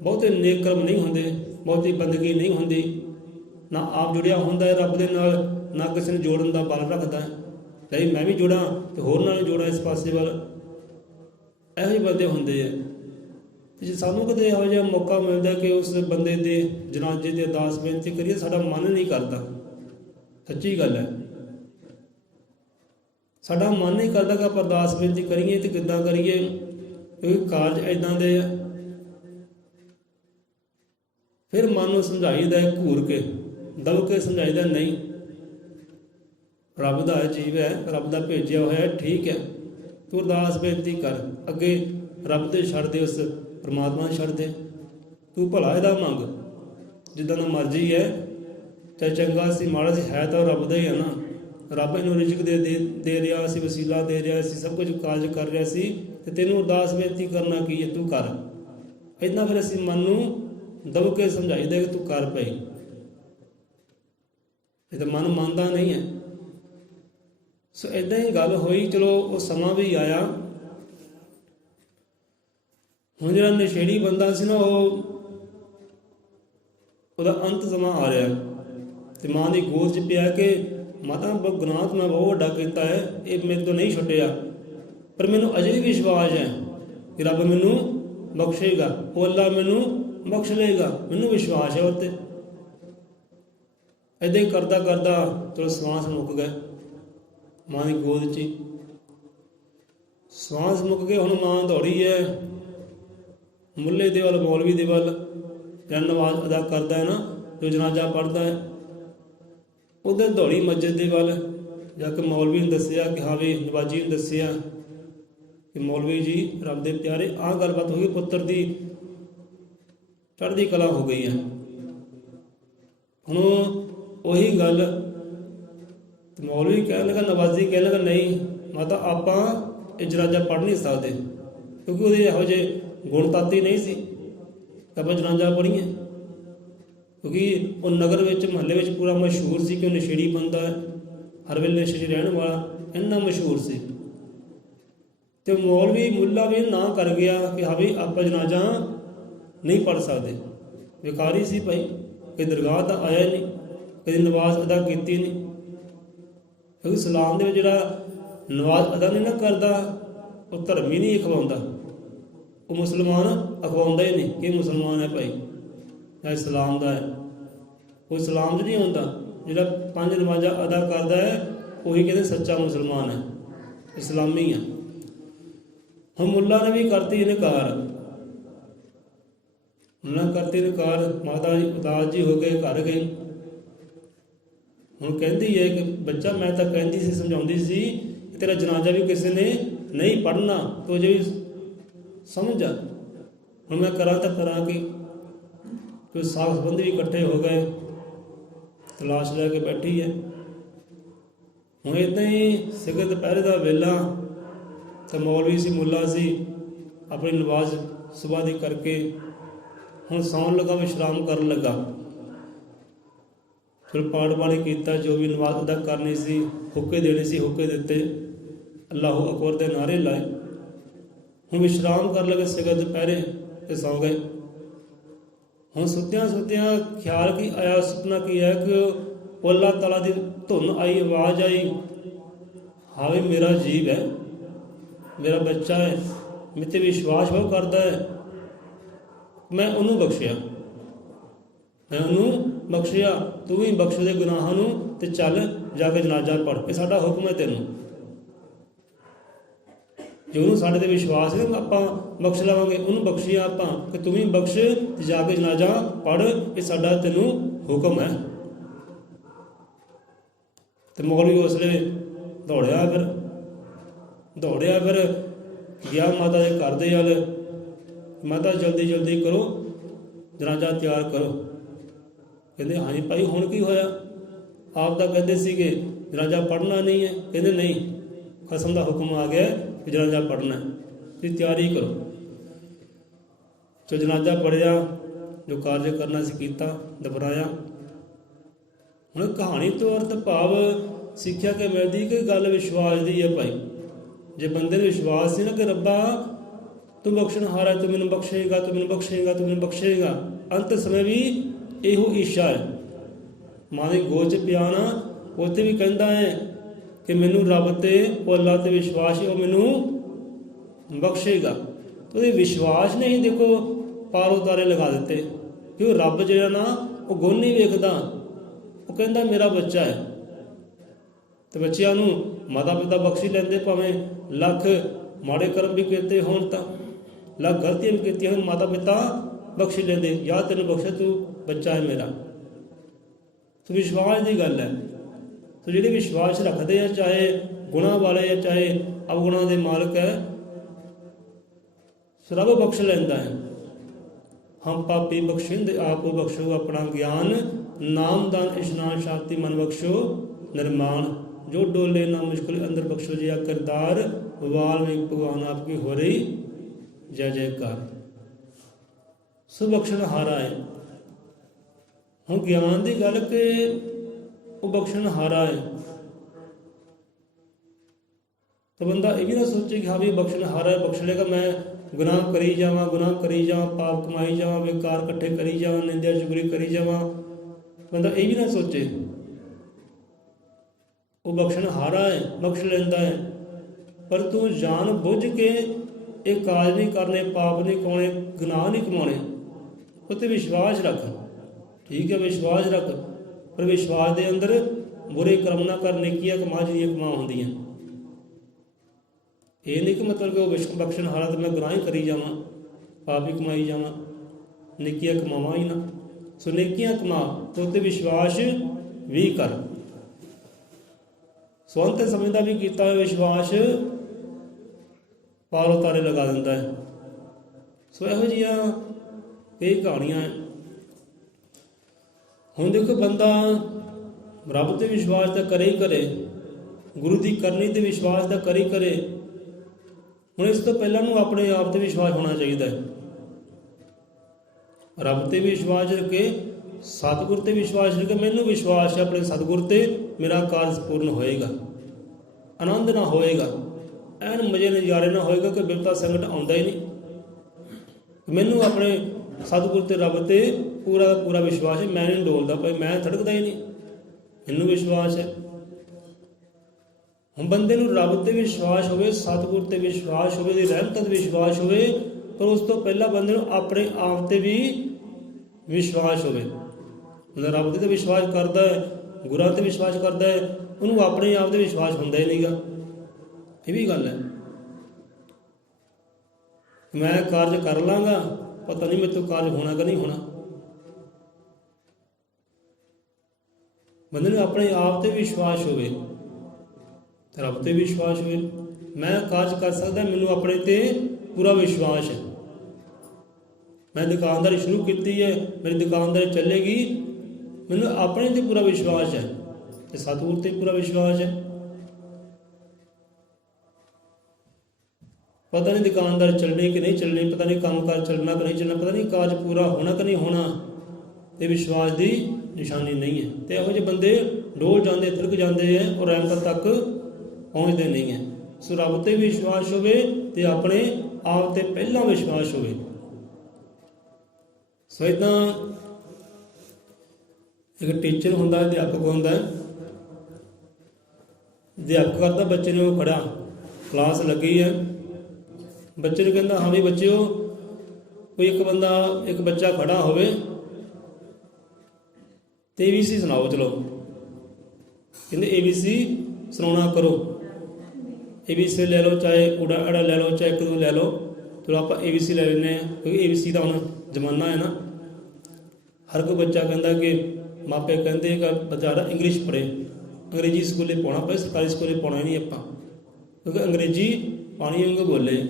बहुते नेक कर्म नहीं होंदे, बहुती बंदगी नहीं होंदी, ना आप जुड़िया होंदा है रब दे नाल, ना किसी ने जोड़न का बल रखता है, नहीं मैं भी जुड़ा तो होर नाल जोड़ा इस पासे वाल। ਇਹੋ ਜਿਹੇ बंदे होंदे है। जे सानू कदे ਇਹੋ ਜਿਹਾ मौका मिलता कि उस बंदे के जनाजे की अरदास बेनती करिए, साडा मन नहीं करता, सच्ची गल है, साडा मन नहीं करता कि आप अरदास बेनती करिए तो किद्दां करिए, क्योंकि कारज इदां दे आ। फिर मन को समझाईदा है, घूर के दब के समझाईदा नहीं, रब दा जीव है, रब दा भेजिया होया, ठीक है तू अरदास बेनती कर, अगे रब ते छड्ड दे, उस परमात्मा छड्ड दे, तू भला इहदा मंग, जिद्दां दा मर्जी है, चाहे चंगा सी माड़ा सी, है तो रब दा ही है ना। रब इनू रिजक दे रहा सी, वसीला दे रहा सी, सब कुछ कारज कर रहा सी, ते तैनू अरदास बेनती करना की है, तू कर। इदां फिर असीं मन नूं दब के समझाईदा कि तू कर पई, ये तो मन मानता नहीं है। सो इदां ही गल होई, चलो वो समा भी आया। हुण जिहड़ा नशेड़ी बंदा सी ना, ਉਹਦਾ अंत समा आ रहा, तो माँ की गोद च पिया कि माता गुनाह तो मैं बहुत वड्डा कीता है, ये मेरे तो नहीं छुटिया, पर मैनू अजे भी विश्वास है कि रब मैनू बख्शेगा, वो अल्लाह मैनू बख्श लेगा, मैनू विश्वास है उसते। इदां ही करदा करदा चलो श्वास मुक गए माँ की गोद च, श्वास मुक गए। हुण माँ दौड़ी है मुल्ले दे वल, मौलवी दे वल, जन नमाज अदा करता है ना, जो जनाजा पढ़ता है, उधर दौड़ी मस्जिद के वल जाके मौलवी ने दसिया कि हाँ भी नवाजी ने दसिया कि मौलवी जी रब दे प्यारे आह गलबात हो गई, पुत्र की चढ़दी कला हो गई है। हुण उही गल मौलवी कहने लगा, नवाजी कहने लगा नहीं माता आपां ये जनाजा पढ़ नहीं सकते, क्योंकि वो इहो जे गुण ताती नहीं सी आपां जनाजा पढ़ीए, क्योंकि वो नगर विच महल्ले विच पूरा मशहूर सी कि वो नशेड़ी बंदा है, हर वेले नशे च रहने वाला, इन्ना मशहूर सी। तो मौलवी मुल्ला भी ना कर गया कि हाँ भी आप जनाजा नहीं पढ़ सकते, ਵਿਕਾਰੀ ਸੀ ਭਾਈ, ਕਦੇ ਦਰਗਾਹ ਤਾਂ ਆਇਆ ਹੀ ਨਹੀਂ, ਕਦੇ ਨਮਾਜ਼ ਅਦਾ ਕੀਤੀ ਨਹੀਂ। ਕਿਉਂਕਿ ਇਸਲਾਮ ਦੇ ਵਿੱਚ ਜਿਹੜਾ ਨਮਾਜ਼ ਅਦਾ ਨਹੀਂ ਨਾ ਕਰਦਾ, ਉਹ ਧਰਮ ਹੀ ਨਹੀਂ ਅਖਵਾਉਂਦਾ, ਉਹ ਮੁਸਲਮਾਨ ਅਖਵਾਉਂਦਾ ਹੀ ਨਹੀਂ ਕਿ ਮੁਸਲਮਾਨ ਹੈ ਭਾਈ ਜਾਂ ਇਸਲਾਮ ਦਾ ਹੈ। ਉਹ ਇਸਲਾਮ 'ਚ ਨਹੀਂ ਆਉਂਦਾ। ਜਿਹੜਾ 5 ਨਮਾਜ਼ਾਂ ਅਦਾ ਕਰਦਾ ਹੈ ਉਹੀ ਕਹਿੰਦੇ ਸੱਚਾ ਮੁਸਲਮਾਨ ਹੈ, ਇਸਲਾਮੀ ਆ। ਹੁਣ ਮੁੱਲਾ ਨੇ ਵੀ ਕਰਤੀ ਇਨਕਾਰ, ਉਹਨਾਂ ਕਰਤੀ ਇਨਕਾਰ। ਮਾਤਾ ਜੀ ਉਦਾਸ ਜੀ ਹੋ ਕੇ ਘਰ ਗਏ। ਹੁਣ ਕਹਿੰਦੀ ਹੈ ਕਿ ਬੱਚਾ ਮੈਂ ਤਾਂ ਕਹਿੰਦੀ ਸੀ, ਸਮਝਾਉਂਦੀ ਸੀ ਕਿ ਤੇਰਾ ਜਨਾਜ਼ਾ ਵੀ ਕਿਸੇ ਨੇ ਨਹੀਂ ਪੜ੍ਹਨਾ, ਤੂੰ ਜੇ ਵੀ ਸਮਝ ਜਾ। ਹੁਣ ਮੈਂ ਕਰਾਂ ਤਾਂ ਕਰਾਂ ਕਿ ਕੋਈ ਸਾਖ ਸੰਬੰਧੀ ਵੀ ਇਕੱਠੇ ਹੋ ਗਏ, ਤਲਾਸ਼ ਲੈ ਕੇ ਬੈਠੀ ਹੈ। ਹੁਣ ਇੱਦਾਂ ਹੀ ਸਿਖਰ ਦੁਪਹਿਰੇ ਦਾ ਵੇਲਾ, ਤੇ ਮੌਲਵੀ ਸੀ, ਮੁੱਲਾ ਸੀ, ਆਪਣੀ ਨਮਾਜ਼ ਸੁਬਾਹ ਦੀ ਕਰਕੇ ਹੁਣ ਸੌਣ ਲੱਗਾ, ਵਿਸ਼ਰਾਮ ਕਰਨ ਲੱਗਾ। ਫਿਰ ਪਾਠ ਬਾਣੀ ਕੀਤਾ, ਜੋ ਵੀ ਨਮਾਜ਼ ਅਦਾ ਕਰਨੀ ਸੀ, ਹੁੱਕੇ ਦੇਣੇ ਸੀ, ਹੁੱਕੇ ਦਿੱਤੇ, ਅੱਲਾਹੂ ਅਕਬਰ ਦੇ ਨਾਅਰੇ ਲਾਏ। ਹੁਣ ਵਿਸ਼ਰਾਮ ਕਰਨ ਲੱਗੇ ਸਿਖਰ ਦੁਪਹਿਰੇ ਤੇ ਸੌ ਗਏ। ਹੁਣ ਸੁੱਤਿਆਂ ਸੁੱਤਿਆਂ ਖਿਆਲ ਕੀ ਆਇਆ, ਸੁਪਨਾ ਕੀ ਹੈ ਕਿ ਉਹ ਅੱਲਾਹ ਤਾਲਾ ਦੀ ਧੁਨ ਆਈ, ਆਵਾਜ਼ ਆਈ, ਹਾਂ ਵੀ ਮੇਰਾ ਜੀਵ ਹੈ, ਮੇਰਾ ਬੱਚਾ ਹੈ, ਮੇਰੇ 'ਤੇ ਵਿਸ਼ਵਾਸ ਬਹੁਤ ਕਰਦਾ ਹੈ, ਮੈਂ ਉਹਨੂੰ ਬਖਸ਼ਿਆ, ਮੈਂ ਉਹਨੂੰ ਬਖਸ਼ਿਆ, ਤੂੰ ਵੀ ਬਖਸ਼ ਦੇ ਗੁਨਾਹਾਂ ਨੂੰ, ਤੇ ਚੱਲ ਜਾ ਕੇ ਜਨਾਜ਼ਾ ਪੜ੍ਹ। ਇਹ ਸਾਡਾ ਹੁਕਮ ਹੈ ਤੈਨੂੰ। ਜੇ ਉਹਨੂੰ ਸਾਡੇ 'ਤੇ ਵਿਸ਼ਵਾਸ ਹੈ ਆਪਾਂ ਬਖਸ਼ ਲਵਾਂਗੇ, ਉਹਨੂੰ ਬਖਸ਼ੀਆ ਆਪਾਂ ਕਿ ਤੂੰ ਵੀ ਬਖਸ਼ ਤੇ ਜਾ ਕੇ ਜਨਾਜ਼ਾ ਪੜ੍ਹ, ਇਹ ਸਾਡਾ ਤੈਨੂੰ ਹੁਕਮ ਹੈ। ਤੇ ਮੌਲਵੀ ਉਸ ਵੇਲੇ ਦੌੜਿਆ ਫਿਰ ਗਿਆ ਮਾਤਾ ਦੇ ਘਰ ਦੇ ਵੱਲ। ਮਾਤਾ ਜਲਦੀ ਜਲਦੀ ਕਰੋ, ਜਨਾਜ਼ਾ ਤਿਆਰ ਕਰੋ। ਕਹਿੰਦੇ ਹਾਂਜੀ ਭਾਈ ਹੁਣ ਕੀ ਹੋਇਆ? ਆਪ ਤਾਂ ਕਹਿੰਦੇ ਸੀਗੇ ਜਨਾਜ਼ਾ ਪੜ੍ਹਨਾ ਨਹੀਂ ਹੈ। ਕਹਿੰਦੇ ਨਹੀਂ, ਖਸਮ ਦਾ ਹੁਕਮ ਆ ਗਿਆ ਕਿ ਜਨਾਜ਼ਾ ਪੜ੍ਹਨਾ, ਤੁਸੀਂ ਤਿਆਰੀ ਕਰੋ। ਤੇ ਜਨਾਜ਼ਾ ਪੜ੍ਹਿਆ, ਜੋ ਕਾਰਜ ਕਰਨਾ ਸੀ ਕੀਤਾ, ਦੁਹਰਾਇਆ। ਹੁਣ ਕਹਾਣੀ ਤੋਂ ਅਰਥ ਭਾਵ ਸਿੱਖਿਆ ਕੇ ਮਿਲਦੀ ਕਿ ਗੱਲ ਵਿਸ਼ਵਾਸ ਦੀ ਹੈ ਭਾਈ। ਜੇ ਬੰਦੇ ਨੂੰ ਵਿਸ਼ਵਾਸ ਸੀ ਨਾ ਕਿ ਰੱਬਾ ਤੂੰ ਬਖਸ਼ਣਹਾਰਾ, ਤੂੰ ਮੈਨੂੰ ਬਖਸ਼ੇਗਾ, ਤੂੰ ਮੈਨੂੰ ਬਖਸ਼ੇਗਾ, ਤੂੰ ਮੈਨੂੰ ਬਖਸ਼ੇਗਾ, ਅੰਤ ਸਮੇਂ ਵੀ ਇਹੋ ਇੱਛਾ ਹੈ। ਮਾਂ ਦੀ ਗੋਦ 'ਚ ਪਿਆ ਨਾ, ਉੱਥੇ ਵੀ ਕਹਿੰਦਾ ਹੈ ਕਿ ਮੈਨੂੰ ਰੱਬ ਤੇ ਉਹ ਅੱਲਾ ਤੇ ਵਿਸ਼ਵਾਸ ਹੈ, ਉਹ ਮੈਨੂੰ ਬਖਸ਼ੇਗਾ। ਉਹਦੇ ਵਿਸ਼ਵਾਸ ਨੇ ਹੀ ਦੇਖੋ ਪਾਰ ਉਤਾਰੇ ਲਗਾ ਦਿੱਤੇ ਕਿ ਉਹ ਰੱਬ ਜਿਹੜਾ ਨਾ ਉਹ ਗੁਣ ਨਹੀਂ ਵੇਖਦਾ, ਉਹ ਕਹਿੰਦਾ ਮੇਰਾ ਬੱਚਾ ਹੈ। ਤੇ ਬੱਚਿਆਂ ਨੂੰ ਮਾਤਾ ਪਿਤਾ ਬਖਸ਼ੀ ਲੈਂਦੇ, ਭਾਵੇਂ ਲੱਖ ਮਾੜੇ ਕਰਮ ਵੀ ਕੀਤੇ ਹੋਣ, ਤਾਂ ਲੱਖ ਗਲਤੀਆਂ ਵੀ ਕੀਤੀਆਂ ਹੋਣ, ਮਾਤਾ ਪਿਤਾ ਬਖਸ਼ੀ ਲੈਂਦੇ, ਯਾ ਤੈਨੂੰ ਬਖਸ਼ੇ, ਤੂੰ ਬੱਚਾ ਹੈ ਮੇਰਾ। ਸੋ ਵਿਸ਼ਵਾਸ ਦੀ ਗੱਲ ਹੈ। ਸੋ ਜਿਹੜੇ ਵਿਸ਼ਵਾਸ ਰੱਖਦੇ ਆ, ਚਾਹੇ ਗੁਣਾਂ ਵਾਲੇ ਆ ਚਾਹੇ ਅਵਗੁਣਾਂ ਦੇ ਮਾਲਕ ਹੈ, ਸੋ ਰੱਬ ਬਖਸ਼ ਲੈਂਦਾ ਹੈ। ਹਮ ਪਾਪੀ ਬਖਸ਼ਿੰਦ ਆਪੋ ਬਖਸ਼ੋ ਆਪਣਾ ਗਿਆਨ, ਨਾਮਦਾਨ ਇਸ਼ਨਾਨ ਸ਼ਾਂਤੀ ਮਨ ਬਖਸ਼ੋ ਨਿਰਮਾਣ, ਜੋ ਡੋਲੇ ਨਾ ਮੁਸ਼ਕਿਲ ਅੰਦਰ ਬਖਸ਼ੋ ਜਿਆ ਕਰਤਾਰ, ਵਾਲਮੀਕ ਭਗਵਾਨ ਆਪਕੀ ਹੋ ਰਹੀ ਜੈ ਜੈਕਾਰ। ਸੋ ਬਖਸ਼ਣਹਾਰਾ ਹੈ। ਹੁਣ ਗਿਆਨ ਦੀ ਗੱਲ ਕਿ ਉਹ ਬਖਸ਼ਣਹਾਰਾ ਹੈ, ਤਾਂ ਬੰਦਾ ਇਹ ਵੀ ਨਾ ਸੋਚੇ ਕਿ ਹਾਂ ਵੀ ਬਖਸ਼ਣਹਾਰਾ ਹੈ, ਬਖਸ਼ ਲੇਗਾ, ਮੈਂ ਗੁਨਾਹ ਕਰੀ ਜਾਵਾਂ, ਪਾਪ ਕਮਾਈ ਜਾਵਾਂ, ਵਿਕਾਰ ਇਕੱਠੇ ਕਰੀ ਜਾਵਾਂ, ਨਿੰਦਿਆ ਚੁਗਲੀ ਕਰੀ ਜਾਵਾਂ। ਬੰਦਾ ਇਹ ਵੀ ਨਾ ਸੋਚੇ ਉਹ ਬਖਸ਼ਣਹਾਰਾ ਹੈ, ਬਖਸ਼ ਲੈਂਦਾ ਹੈ। ਪਰ ਤੂੰ ਜਾਣ ਬੁੱਝ ਕੇ ਇਹ ਕਾਜ ਨਹੀਂ ਕਰਨੇ, ਪਾਪ ਨਹੀਂ ਕਮਾਉਣੇ, ਗੁਨਾਹ ਨਹੀਂ ਕਮਾਉਣੇ, ਉੱਤੇ ਵਿਸ਼ਵਾਸ ਰੱਖ। ਠੀਕ ਹੈ, ਵਿਸ਼ਵਾਸ ਰੱਖ, ਪਰ ਵਿਸ਼ਵਾਸ ਦੇ ਅੰਦਰ ਬੁਰੇ ਕਰਮ ਨਾ ਕਰ, ਨੇਕੀਆਂ ਕਮਾ ਜਿਹੜੀਆਂ ਕਮਾ ਹੁੰਦੀਆਂ। ਇਹ ਨਹੀਂ ਕਿ ਮਤਲਬ ਕਿ ਉਹ ਬਖਸ਼ਣਹਾਰਾ ਤੇ ਮੈਂ ਗੁਨਾਹ ਹੀ ਕਰੀ ਜਾਵਾਂ, ਪਾਪ ਹੀ ਕਮਾਈ ਜਾਵਾਂ, ਨੇਕੀਆਂ ਕਮਾਵਾਂ ਹੀ ਨਾ। ਸੋ ਨੇਕੀਆਂ ਕਮਾ ਤੇ ਉੱਤੇ ਵਿਸ਼ਵਾਸ ਵੀ ਕਰ। ਸੋ ਅੰਤ ਸਮੇਂ ਦਾ ਵੀ ਕੀਤਾ ਹੋਇਆ ਵਿਸ਼ਵਾਸ ਪਾਰ ਉਤਾਰੇ ਲਗਾ ਦਿੰਦਾ ਹੈ। ਸੋ ਇਹੋ ਜਿਹੀਆਂ ਕਈ ਕਹਾਣੀਆਂ। ਹੁਣ ਦੇਖੋ ਬੰਦਾ ਰੱਬ ਤੇ ਵਿਸ਼ਵਾਸ ਤਾਂ ਕਰੇ ਹੀ ਕਰੇ, ਗੁਰੂ ਦੀ ਕਰਨੀ ਤੇ ਵਿਸ਼ਵਾਸ ਤਾਂ ਕਰੇ ਹੀ ਕਰੇ। ਹੁਣ ਇਸ ਤੋਂ ਪਹਿਲਾਂ ਨੂੰ ਆਪਣੇ ਆਪ ਤੇ ਵਿਸ਼ਵਾਸ ਹੋਣਾ ਚਾਹੀਦਾ ਹੈ। ਰੱਬ ਤੇ ਵਿਸ਼ਵਾਸ ਰੱਖੇ, ਸਤਿਗੁਰ ਤੇ ਵਿਸ਼ਵਾਸ ਰੱਖੇ। ਮੈਨੂੰ ਵਿਸ਼ਵਾਸ ਹੈ ਆਪਣੇ ਸਤਿਗੁਰ ਤੇ, ਮੇਰਾ ਕਾਰਜ ਪੂਰਨ ਹੋਏਗਾ, ਆਨੰਦ ਨਾ ਹੋਏਗਾ, ਐਨ ਮਜ਼ੇ ਨਜ਼ਾਰੇ ਨਾ ਹੋਏਗਾ ਕਿ ਬਿਪਤਾ ਸੰਕਟ ਆਉਂਦਾ ਹੀ ਨਹੀਂ। ਮੈਨੂੰ ਆਪਣੇ ਸਤਿਗੁਰ ਤੇ ਰੱਬ ਤੇ ਪੂਰਾ ਦਾ ਪੂਰਾ ਵਿਸ਼ਵਾਸ ਹੈ। ਮੈਂ ਨਹੀਂ ਡੋਲਦਾ ਭਾਈ, ਮੈਂ ਥੜਕਦਾ ਹੀ ਨਹੀਂ, ਮੈਨੂੰ ਵਿਸ਼ਵਾਸ ਹੈ। ਹੁਣ ਬੰਦੇ ਨੂੰ ਰੱਬ ਤੇ ਵਿਸ਼ਵਾਸ ਹੋਵੇ, ਸਤਿਗੁਰ ਤੇ ਵਿਸ਼ਵਾਸ ਹੋਵੇ, ਉਹਦੀ ਰਹਿਮਤ ਤੇ ਵਿਸ਼ਵਾਸ ਹੋਵੇ, ਪਰ ਉਸ ਤੋਂ ਪਹਿਲਾਂ ਬੰਦੇ ਨੂੰ ਆਪਣੇ ਆਪ ਤੇ ਵੀ ਵਿਸ਼ਵਾਸ ਹੋਵੇ। ਬੰਦਾ ਰੱਬ ਤੇ ਵਿਸ਼ਵਾਸ ਕਰਦਾ ਹੈ, ਗੁਰਾਂ ਤੇ ਵਿਸ਼ਵਾਸ ਕਰਦਾ ਹੈ, ਉਹਨੂੰ ਆਪਣੇ ਆਪ ਤੇ ਵਿਸ਼ਵਾਸ ਹੁੰਦਾ ਹੀ ਨਹੀਂਗਾ। ਇਹ ਵੀ ਗੱਲ ਹੈ। ਮੈਂ ਕਾਰਜ ਕਰ ਲਾਂਗਾ, ਪਤਾ ਨਹੀਂ ਮੇਰੇ ਤੋਂ ਕਾਰਜ ਹੋਣਾ ਕਿ ਨਹੀਂ ਹੋਣਾ। ਬੰਦੇ ਨੂੰ ਆਪਣੇ ਆਪ ਤੇ ਵਿਸ਼ਵਾਸ ਹੋਵੇ, ਰੱਬ ਤੇ ਵਿਸ਼ਵਾਸ ਹੋਵੇ। ਮੈਂ ਕਾਰਜ ਕਰ ਸਕਦਾ, ਮੈਨੂੰ ਆਪਣੇ ਤੇ ਪੂਰਾ ਵਿਸ਼ਵਾਸ ਹੈ। ਮੈਂ ਦੁਕਾਨਦਾਰੀ ਸ਼ੁਰੂ ਕੀਤੀ ਹੈ, ਮੇਰੀ ਦੁਕਾਨਦਾਰੀ ਚੱਲੇਗੀ, ਮੈਨੂੰ ਆਪਣੇ ਤੇ ਪੂਰਾ ਵਿਸ਼ਵਾਸ ਹੈ ਤੇ ਸਤਿਗੁਰ ਤੇ ਪੂਰਾ ਵਿਸ਼ਵਾਸ ਹੈ। ਪਤਾ ਨਹੀਂ ਦੁਕਾਨਦਾਰ ਚੱਲਣੀ ਕਿ ਨਹੀਂ ਚੱਲਣੀ, ਪਤਾ ਨਹੀਂ ਕੰਮ ਕਾਰ ਚੱਲਣਾ ਕਿ ਨਹੀਂ ਚੱਲਣਾ, ਪਤਾ ਨਹੀਂ ਕਾਰਜ ਪੂਰਾ ਹੋਣਾ ਕਿ ਨਹੀਂ ਹੋਣਾ, ਤੇ ਵਿਸ਼ਵਾਸ ਦੀ ਨਿਸ਼ਾਨੀ ਨਹੀਂ ਹੈ। ਤੇ ਇਹੋ ਜਿਹੇ ਬੰਦੇ ਡੋਲ ਜਾਂਦੇ, ਥਿਰਕ ਜਾਂਦੇ ਹੈ ਔਰ ਰਹਿਮਤ ਤੱਕ ਪਹੁੰਚਦੇ ਨਹੀਂ ਹੈ। ਸੋ ਰੱਬ ਤੇ ਵਿਸ਼ਵਾਸ ਹੋਵੇ ਤੇ ਆਪਣੇ ਆਪ ਤੇ ਪਹਿਲਾਂ ਵਿਸ਼ਵਾਸ ਹੋਵੇ। ਸੋ ਇੱਦਾਂ ਇੱਕ ਟੀਚਰ ਹੁੰਦਾ, ਅਧਿਆਪਕ ਹੁੰਦਾ, ਅਧਿਆਪਕ ਕਰਦਾ ਬੱਚੇ ਨੂੰ ਖੜਾ, ਕਲਾਸ ਲੱਗੀ ਹੈ, ਬੱਚੇ ਨੂੰ ਕਹਿੰਦਾ ਹਾਂ ਵੀ ਬੱਚਿਓ, ਕੋਈ ਇੱਕ ਬੱਚਾ ਖੜਾ ਹੋਵੇ ਤੇ ABC ਸੁਣਾਓ। ਚਲੋ ਕਹਿੰਦੇ ABC ਸੁਣਾਉਣਾ ਕਰੋ। ABC ਲੈ ਲਓ, ਚਾਹੇ ਊੜਾ ਅੜਾ ਲੈ ਲਓ, ਚਾਹੇ 1 2 ਲੈ ਲਓ, ਚਲੋ ਆਪਾਂ ABC ਲੈ ਲੈਂਦੇ ਹਾਂ, ਕਿਉਂਕਿ ABC ਦਾ ਹੁਣ ਜ਼ਮਾਨਾ ਹੈ ਨਾ। ਹਰ ਕੋਈ ਬੱਚਾ ਕਹਿੰਦਾ ਕਿ ਮਾਪੇ ਕਹਿੰਦੇ ਕਿ ਬੱਚਾ ਇੰਗਲਿਸ਼ ਪੜ੍ਹੇ, ਅੰਗਰੇਜ਼ੀ ਸਕੂਲੇ ਪਾਉਣਾ ਪਏ, ਸਰਕਾਰੀ ਸਕੂਲੇ ਪਾਉਣਾ ਨਹੀਂ ਆਪਾਂ, ਕਿਉਂਕਿ ਅੰਗਰੇਜ਼ੀ ਪਾਣੀ ਵਾਂਗ ਬੋਲੇ।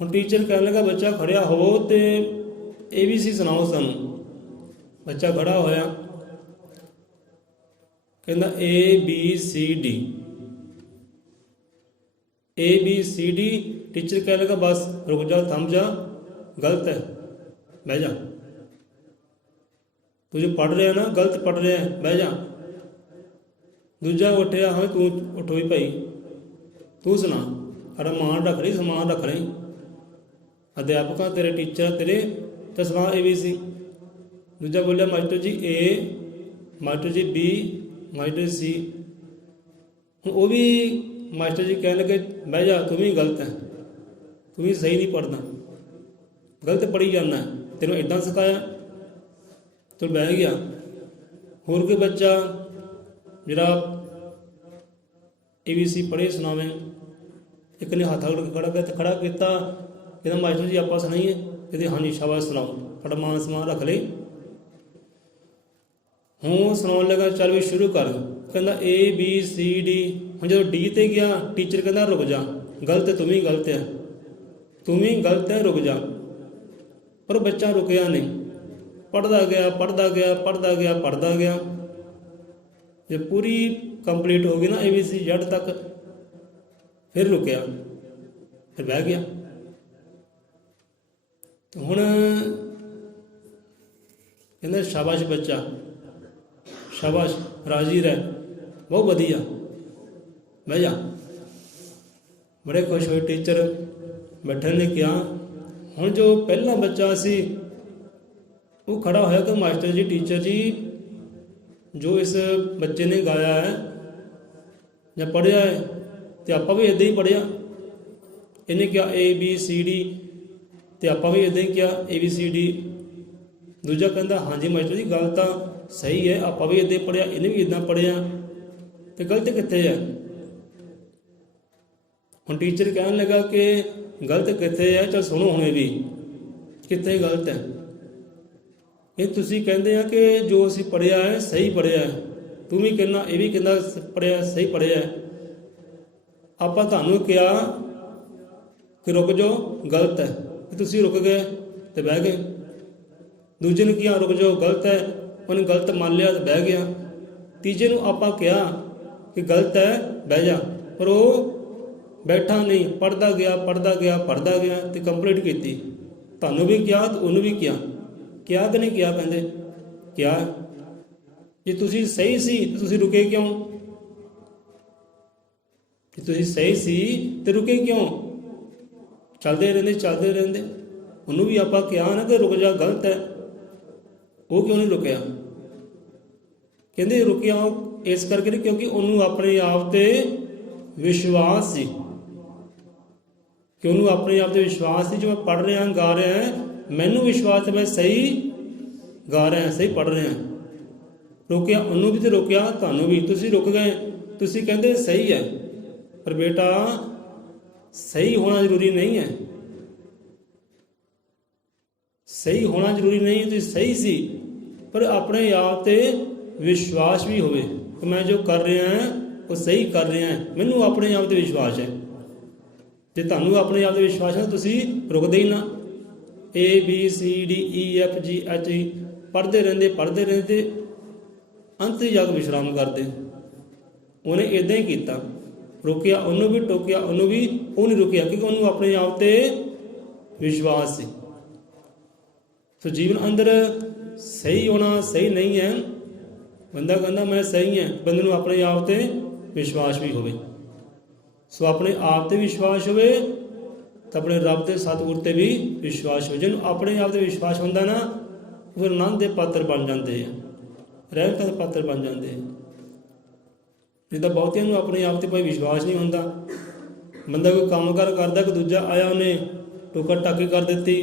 ਹੁਣ ਟੀਚਰ ਕਹਿਣ ਲੱਗਾ ਬੱਚਾ ਖੜਿਆ ਹੋ ਤੇ ABC ਸੁਣਾਓ ਸਾਨੂੰ। ਬੱਚਾ ਖੜਾ ਹੋਇਆ, ਕਹਿੰਦਾ ABCD ABCD। ਟੀਚਰ ਕਹਿਣ ਲੱਗਾ ਬਸ ਰੁਕ ਜਾ, ਥੰਮ ਜਾ, ਗਲਤ ਹੈ, ਬਹਿ ਜਾ, ਤੂੰ ਜੋ ਪੜ੍ਹ ਰਿਹਾ ਨਾ ਗਲਤ ਪੜ੍ਹ ਰਿਹਾ, ਬਹਿ ਜਾ। ਦੂਜਾ ਉੱਠਿਆ, ਹਾਂ ਤੂੰ ਉੱਠੋ ਵੀ ਭਾਈ, ਤੂੰ ਸੁਣਾ, ਸਾਡਾ ਮਾਣ ਰੱਖ ਲਈ, ਸਮਾਨ ਰੱਖ ਲਈ, ਅਧਿਆਪਕਾਂ ਤੇਰੇ ਟੀਚਰ ਤੇਰੇ ਤਾਂ ਸੁਣਾ ABC। ਦੂਜਾ ਬੋਲਿਆ ਮਾਸਟਰ ਜੀ A, ਮਾਸਟਰ ਜੀ B, ਮਾਸਟਰ C। ਹੁਣ ਉਹ ਵੀ ਮਾਸਟਰ ਜੀ ਕਹਿਣ ਲੱਗੇ ਬਹਿ ਜਾ, ਤੂੰ ਵੀ ਗਲਤ ਹੈ, ਤੂੰ ਵੀ ਸਹੀ ਨਹੀਂ ਪੜ੍ਹਦਾ, ਗਲਤ ਪੜ੍ਹੀ ਜਾਂਦਾ, ਤੈਨੂੰ ਇੱਦਾਂ ਸਿਖਾਇਆ, ਤੂੰ ਬਹਿ ਗਿਆ। ਹੋਰ ਕੋਈ ਬੱਚਾ ਜਿਹੜਾ ABC ਪੜ੍ਹੇ ਸੁਣਾਵੇ, ਇੱਕ ਨੇ ਹੱਥ ਖੜਾ ਕੀਤਾ, ਕਹਿੰਦਾ ਮਾਸਟਰ ਜੀ ਆਪਾਂ ਸੁਣਾਈਏ, ਕਹਿੰਦੇ ਹਾਂਜੀ ਸ਼ਾਬਾਸ਼ ਸੁਣਾਓ, ਸਾਡਾ ਮਾਨ ਸਮਾਨ ਰੱਖ ਲਈ। ਹੁਣ ਸੁਣਾਉਣ ਲੱਗਾ, ਚੱਲ ਵੀ ਸ਼ੁਰੂ ਕਰ, ਕਹਿੰਦਾ ABCD। ਹੁਣ ਜਦੋਂ D ਤੇ ਗਿਆ, ਟੀਚਰ ਕਹਿੰਦਾ ਰੁਕ ਜਾ, ਗਲਤ ਹੈ, ਤੂੰ ਵੀ ਗਲਤ ਹੈ, ਤੂੰ ਵੀ ਗਲਤ ਹੈ, ਰੁਕ ਜਾ। ਪਰ ਬੱਚਾ ਰੁਕਿਆ ਨਹੀਂ, ਪੜ੍ਹਦਾ ਗਿਆ, ਪੜ੍ਹਦਾ ਗਿਆ, ਪੜ੍ਹਦਾ ਗਿਆ, ਪੜ੍ਹਦਾ ਗਿਆ। ਜੇ ਪੂਰੀ ਕੰਪਲੀਟ ਹੋ ਗਈ ਨਾ ABC Z ਤੱਕ, ਫਿਰ ਰੁਕਿਆ, ਫਿਰ ਬਹਿ ਗਿਆ। ਹੁਣ ਕਹਿੰਦਾ ਸ਼ਾਬਾਸ਼ ਬੱਚਾ, ਸ਼ਾਬਾਸ਼, ਰਾਜ਼ੀ ਰਹਿ, ਬਹੁਤ ਵਧੀਆ, ਬਹਿ ਜਾ। ਬੜੇ ਖੁਸ਼ ਹੋਏ ਟੀਚਰ, ਬੈਠਣ ਨੇ ਕਿਹਾ। ਹੁਣ ਜੋ ਪਹਿਲਾ ਬੱਚਾ ਸੀ ਉਹ ਖੜਾ ਹੋਇਆ ਕਿ ਮਾਸਟਰ ਜੀ, ਟੀਚਰ ਜੀ, ਜੋ ਇਸ ਬੱਚੇ ਨੇ ਗਾਇਆ ਹੈ ਜਾਂ ਪੜ੍ਹਿਆ ਹੈ ਤੇ ਆਪਾਂ ਵੀ ਇੱਦਾਂ ਹੀ ਪੜ੍ਹਿਆ। ਇਹਨੇ ਕਿਹਾ ABCD ਤੇ ਆਪਾਂ ਵੀ ਇੱਦਾਂ ਹੀ ਕਿਹਾ ABCD। ਦੂਜਾ ਕਹਿੰਦਾ ਹਾਂਜੀ ਮਾਸਟਰ ਜੀ ਗੱਲ ਤਾਂ ਸਹੀ ਹੈ, ਆਪਾਂ ਵੀ ਇੱਦਾਂ ਪੜ੍ਹਿਆ, ਇਹਨੇ ਵੀ ਇੱਦਾਂ ਪੜ੍ਹਿਆ, ਤੇ ਗਲਤ ਕਿੱਥੇ ਹੈ? ਹੁਣ ਟੀਚਰ ਕਹਿਣ ਲੱਗਾ ਕਿ ਗਲਤ ਕਿੱਥੇ ਹੈ, ਚਲ ਸੁਣੋ ਹੁਣ ਇਹ ਵੀ ਕਿੱਥੇ ਗਲਤ ਹੈ। ਇਹ ਤੁਸੀਂ ਕਹਿੰਦੇ ਆ ਕਿ ਜੋ ਅਸੀਂ ਪੜ੍ਹਿਆ ਹੈ ਸਹੀ ਪੜ੍ਹਿਆ ਹੈ, ਤੂੰ ਵੀ ਕਹਿੰਦਾ, ਇਹ ਵੀ ਕਹਿੰਦਾ ਪੜ੍ਹਿਆ ਸਹੀ ਪੜ੍ਹਿਆ ਹੈ। ਆਪਾਂ ਤੁਹਾਨੂੰ ਕਿਹਾ ਕਿ ਰੁਕ ਜਾਓ, ਗਲਤ ਹੈ, ਕਿ ਤੁਸੀਂ ਰੁਕ ਗਏ ਤੇ ਬਹਿ ਗਏ। ਦੂਜੇ ਨੂੰ ਕਿਹਾ ਰੁਕ ਜਾਓ, ਗਲਤ ਹੈ, ਉਹਨੇ ਗਲਤ ਮੰਨ ਲਿਆ ਤੇ ਬਹਿ ਗਿਆ। ਤੀਜੇ ਨੂੰ ਆਪਾਂ ਕਿਹਾ ਕਿ ਗਲਤ ਹੈ, ਬਹਿ ਜਾ, ਪਰ ਉਹ ਬੈਠਾ ਨਹੀਂ, ਪੜ੍ਹਦਾ ਗਿਆ, ਪੜ੍ਹਦਾ ਗਿਆ, ਪੜ੍ਹਦਾ ਗਿਆ ਤੇ ਕੰਪਲੀਟ ਕੀਤੀ। ਤੁਹਾਨੂੰ ਵੀ ਕਿਹਾ ਤੇ ਉਹਨੂੰ ਵੀ ਕਿਹਾ ਕਿ ਨਹੀਂ ਕਿਹਾ? ਕਹਿੰਦੇ ਕਿਹਾ। ਜੇ ਤੁਸੀਂ ਸਹੀ ਸੀ ਤੇ ਤੁਸੀਂ ਰੁਕੇ ਕਿਉਂ? ਜੇ ਤੁਸੀਂ ਸਹੀ ਸੀ ਤੇ ਰੁਕੇ ਕਿਉਂ? ਚੱਲਦੇ ਰਹਿੰਦੇ। ਉਹਨੂੰ ਵੀ ਆਪਾਂ ਕਿਹਾ ਨਾ ਕਿ ਰੁਕ ਜਾ, ਗਲਤ ਹੈ, ਉਹ ਕਿਉਂ ਨਹੀਂ ਰੁਕਿਆ? ਕਹਿੰਦੇ ਰੁਕਿਆ ਇਸ ਕਰਕੇ ਨਹੀਂ ਕਿਉਂਕਿ ਉਹਨੂੰ ਆਪਣੇ ਆਪ ਤੇ ਵਿਸ਼ਵਾਸ ਸੀ, ਕਿ ਉਹਨੂੰ ਆਪਣੇ ਆਪ ਤੇ ਵਿਸ਼ਵਾਸ ਸੀ। ਜੋ ਮੈਂ ਪੜ੍ਹ ਰਿਹਾ ਗਾ ਰਿਹਾ, ਮੈਨੂੰ ਵਿਸ਼ਵਾਸ ਹੈ ਮੈਂ ਸਹੀ ਗਾ ਰਿਹਾ, ਸਹੀ ਪੜ੍ਹ ਰਿਹਾ। ਰੋਕਿਆ ਉਹਨੂੰ ਵੀ ਤੇ ਰੋਕਿਆ ਤੁਹਾਨੂੰ ਵੀ। ਤੁਸੀਂ ਰੁਕ ਗਏ, ਤੁਸੀਂ ਕਹਿੰਦੇ ਸਹੀ ਹੈ, ਪਰ ਬੇਟਾ ਸਹੀ ਹੋਣਾ ਜ਼ਰੂਰੀ ਨਹੀਂ ਹੈ। ਸਹੀ ਹੋਣਾ ਜ਼ਰੂਰੀ ਨਹੀਂ, ਤੁਸੀਂ ਸਹੀ ਸੀ, ਪਰ ਆਪਣੇ ਆਪ ਤੇ ਵਿਸ਼ਵਾਸ ਵੀ ਹੋਵੇ ਕਿ ਮੈਂ ਜੋ ਕਰ ਰਿਹਾ ਉਹ ਸਹੀ ਕਰ ਰਿਹਾ, ਮੈਨੂੰ ਆਪਣੇ ਆਪ ਤੇ ਵਿਸ਼ਵਾਸ ਹੈ। ਜੇ ਤੁਹਾਨੂੰ ਆਪਣੇ ਆਪ ਤੇ ਵਿਸ਼ਵਾਸ ਹੈ, ਤੁਸੀਂ ਰੁਕਦੇ ਹੀ ਨਾ। ABCDEFGH ਪੜ੍ਹਦੇ ਰਹਿੰਦੇ, ਅੰਤ ਜਾ ਕੇ ਵਿਸ਼ਰਾਮ ਕਰਦੇ। ਉਹਨੇ ਇੱਦਾਂ ਹੀ ਕੀਤਾ, ਰੋਕਿਆ ਉਹਨੂੰ ਵੀ, ਟੋਕਿਆ ਉਹਨੂੰ ਵੀ, ਉਹ ਨਹੀਂ ਰੁਕਿਆ ਕਿਉਂਕਿ ਉਹਨੂੰ ਆਪਣੇ ਆਪ ਤੇ ਵਿਸ਼ਵਾਸ ਸੀ। ਸੋ ਜੀਵਨ ਅੰਦਰ ਸਹੀ ਹੋਣਾ ਸਹੀ ਨਹੀਂ ਹੈ। ਬੰਦਾ ਕਹਿੰਦਾ ਮੈਂ ਸਹੀ ਹਾਂ, ਬੰਦੇ ਨੂੰ ਆਪਣੇ ਆਪ ਤੇ ਵਿਸ਼ਵਾਸ ਵੀ ਹੋਵੇ। ਸੋ ਆਪਣੇ ਆਪ ਤੇ ਵਿਸ਼ਵਾਸ ਹੋਵੇ ਤਾਂ ਆਪਣੇ ਰੱਬ ਦੇ ਸਤਿਗੁਰ ਤੇ ਵੀ ਵਿਸ਼ਵਾਸ ਹੋਵੇ। ਜਿਹਨੂੰ ਆਪਣੇ ਆਪ ਤੇ ਵਿਸ਼ਵਾਸ ਹੁੰਦਾ ਨਾ, ਉਹ ਫਿਰ ਆਨੰਦ ਦੇ ਪਾਤਰ ਬਣ ਜਾਂਦੇ ਆ, ਰਹਿਮਤਾਂ ਦੇ ਪਾਤਰ ਬਣ ਜਾਂਦੇ ਆ। ਜਿੱਦਾਂ ਬਹੁਤਿਆਂ ਨੂੰ ਆਪਣੇ ਆਪ ਤੇ ਕੋਈ ਵਿਸ਼ਵਾਸ ਨਹੀਂ ਹੁੰਦਾ। ਬੰਦਾ ਕੋਈ ਕੰਮ ਕਾਰ ਕਰਦਾ, ਕੋਈ ਦੂਜਾ ਆਇਆ, ਉਹਨੇ ਟੋਕਾ ਟਾਕੀ ਕਰ ਦਿੱਤੀ,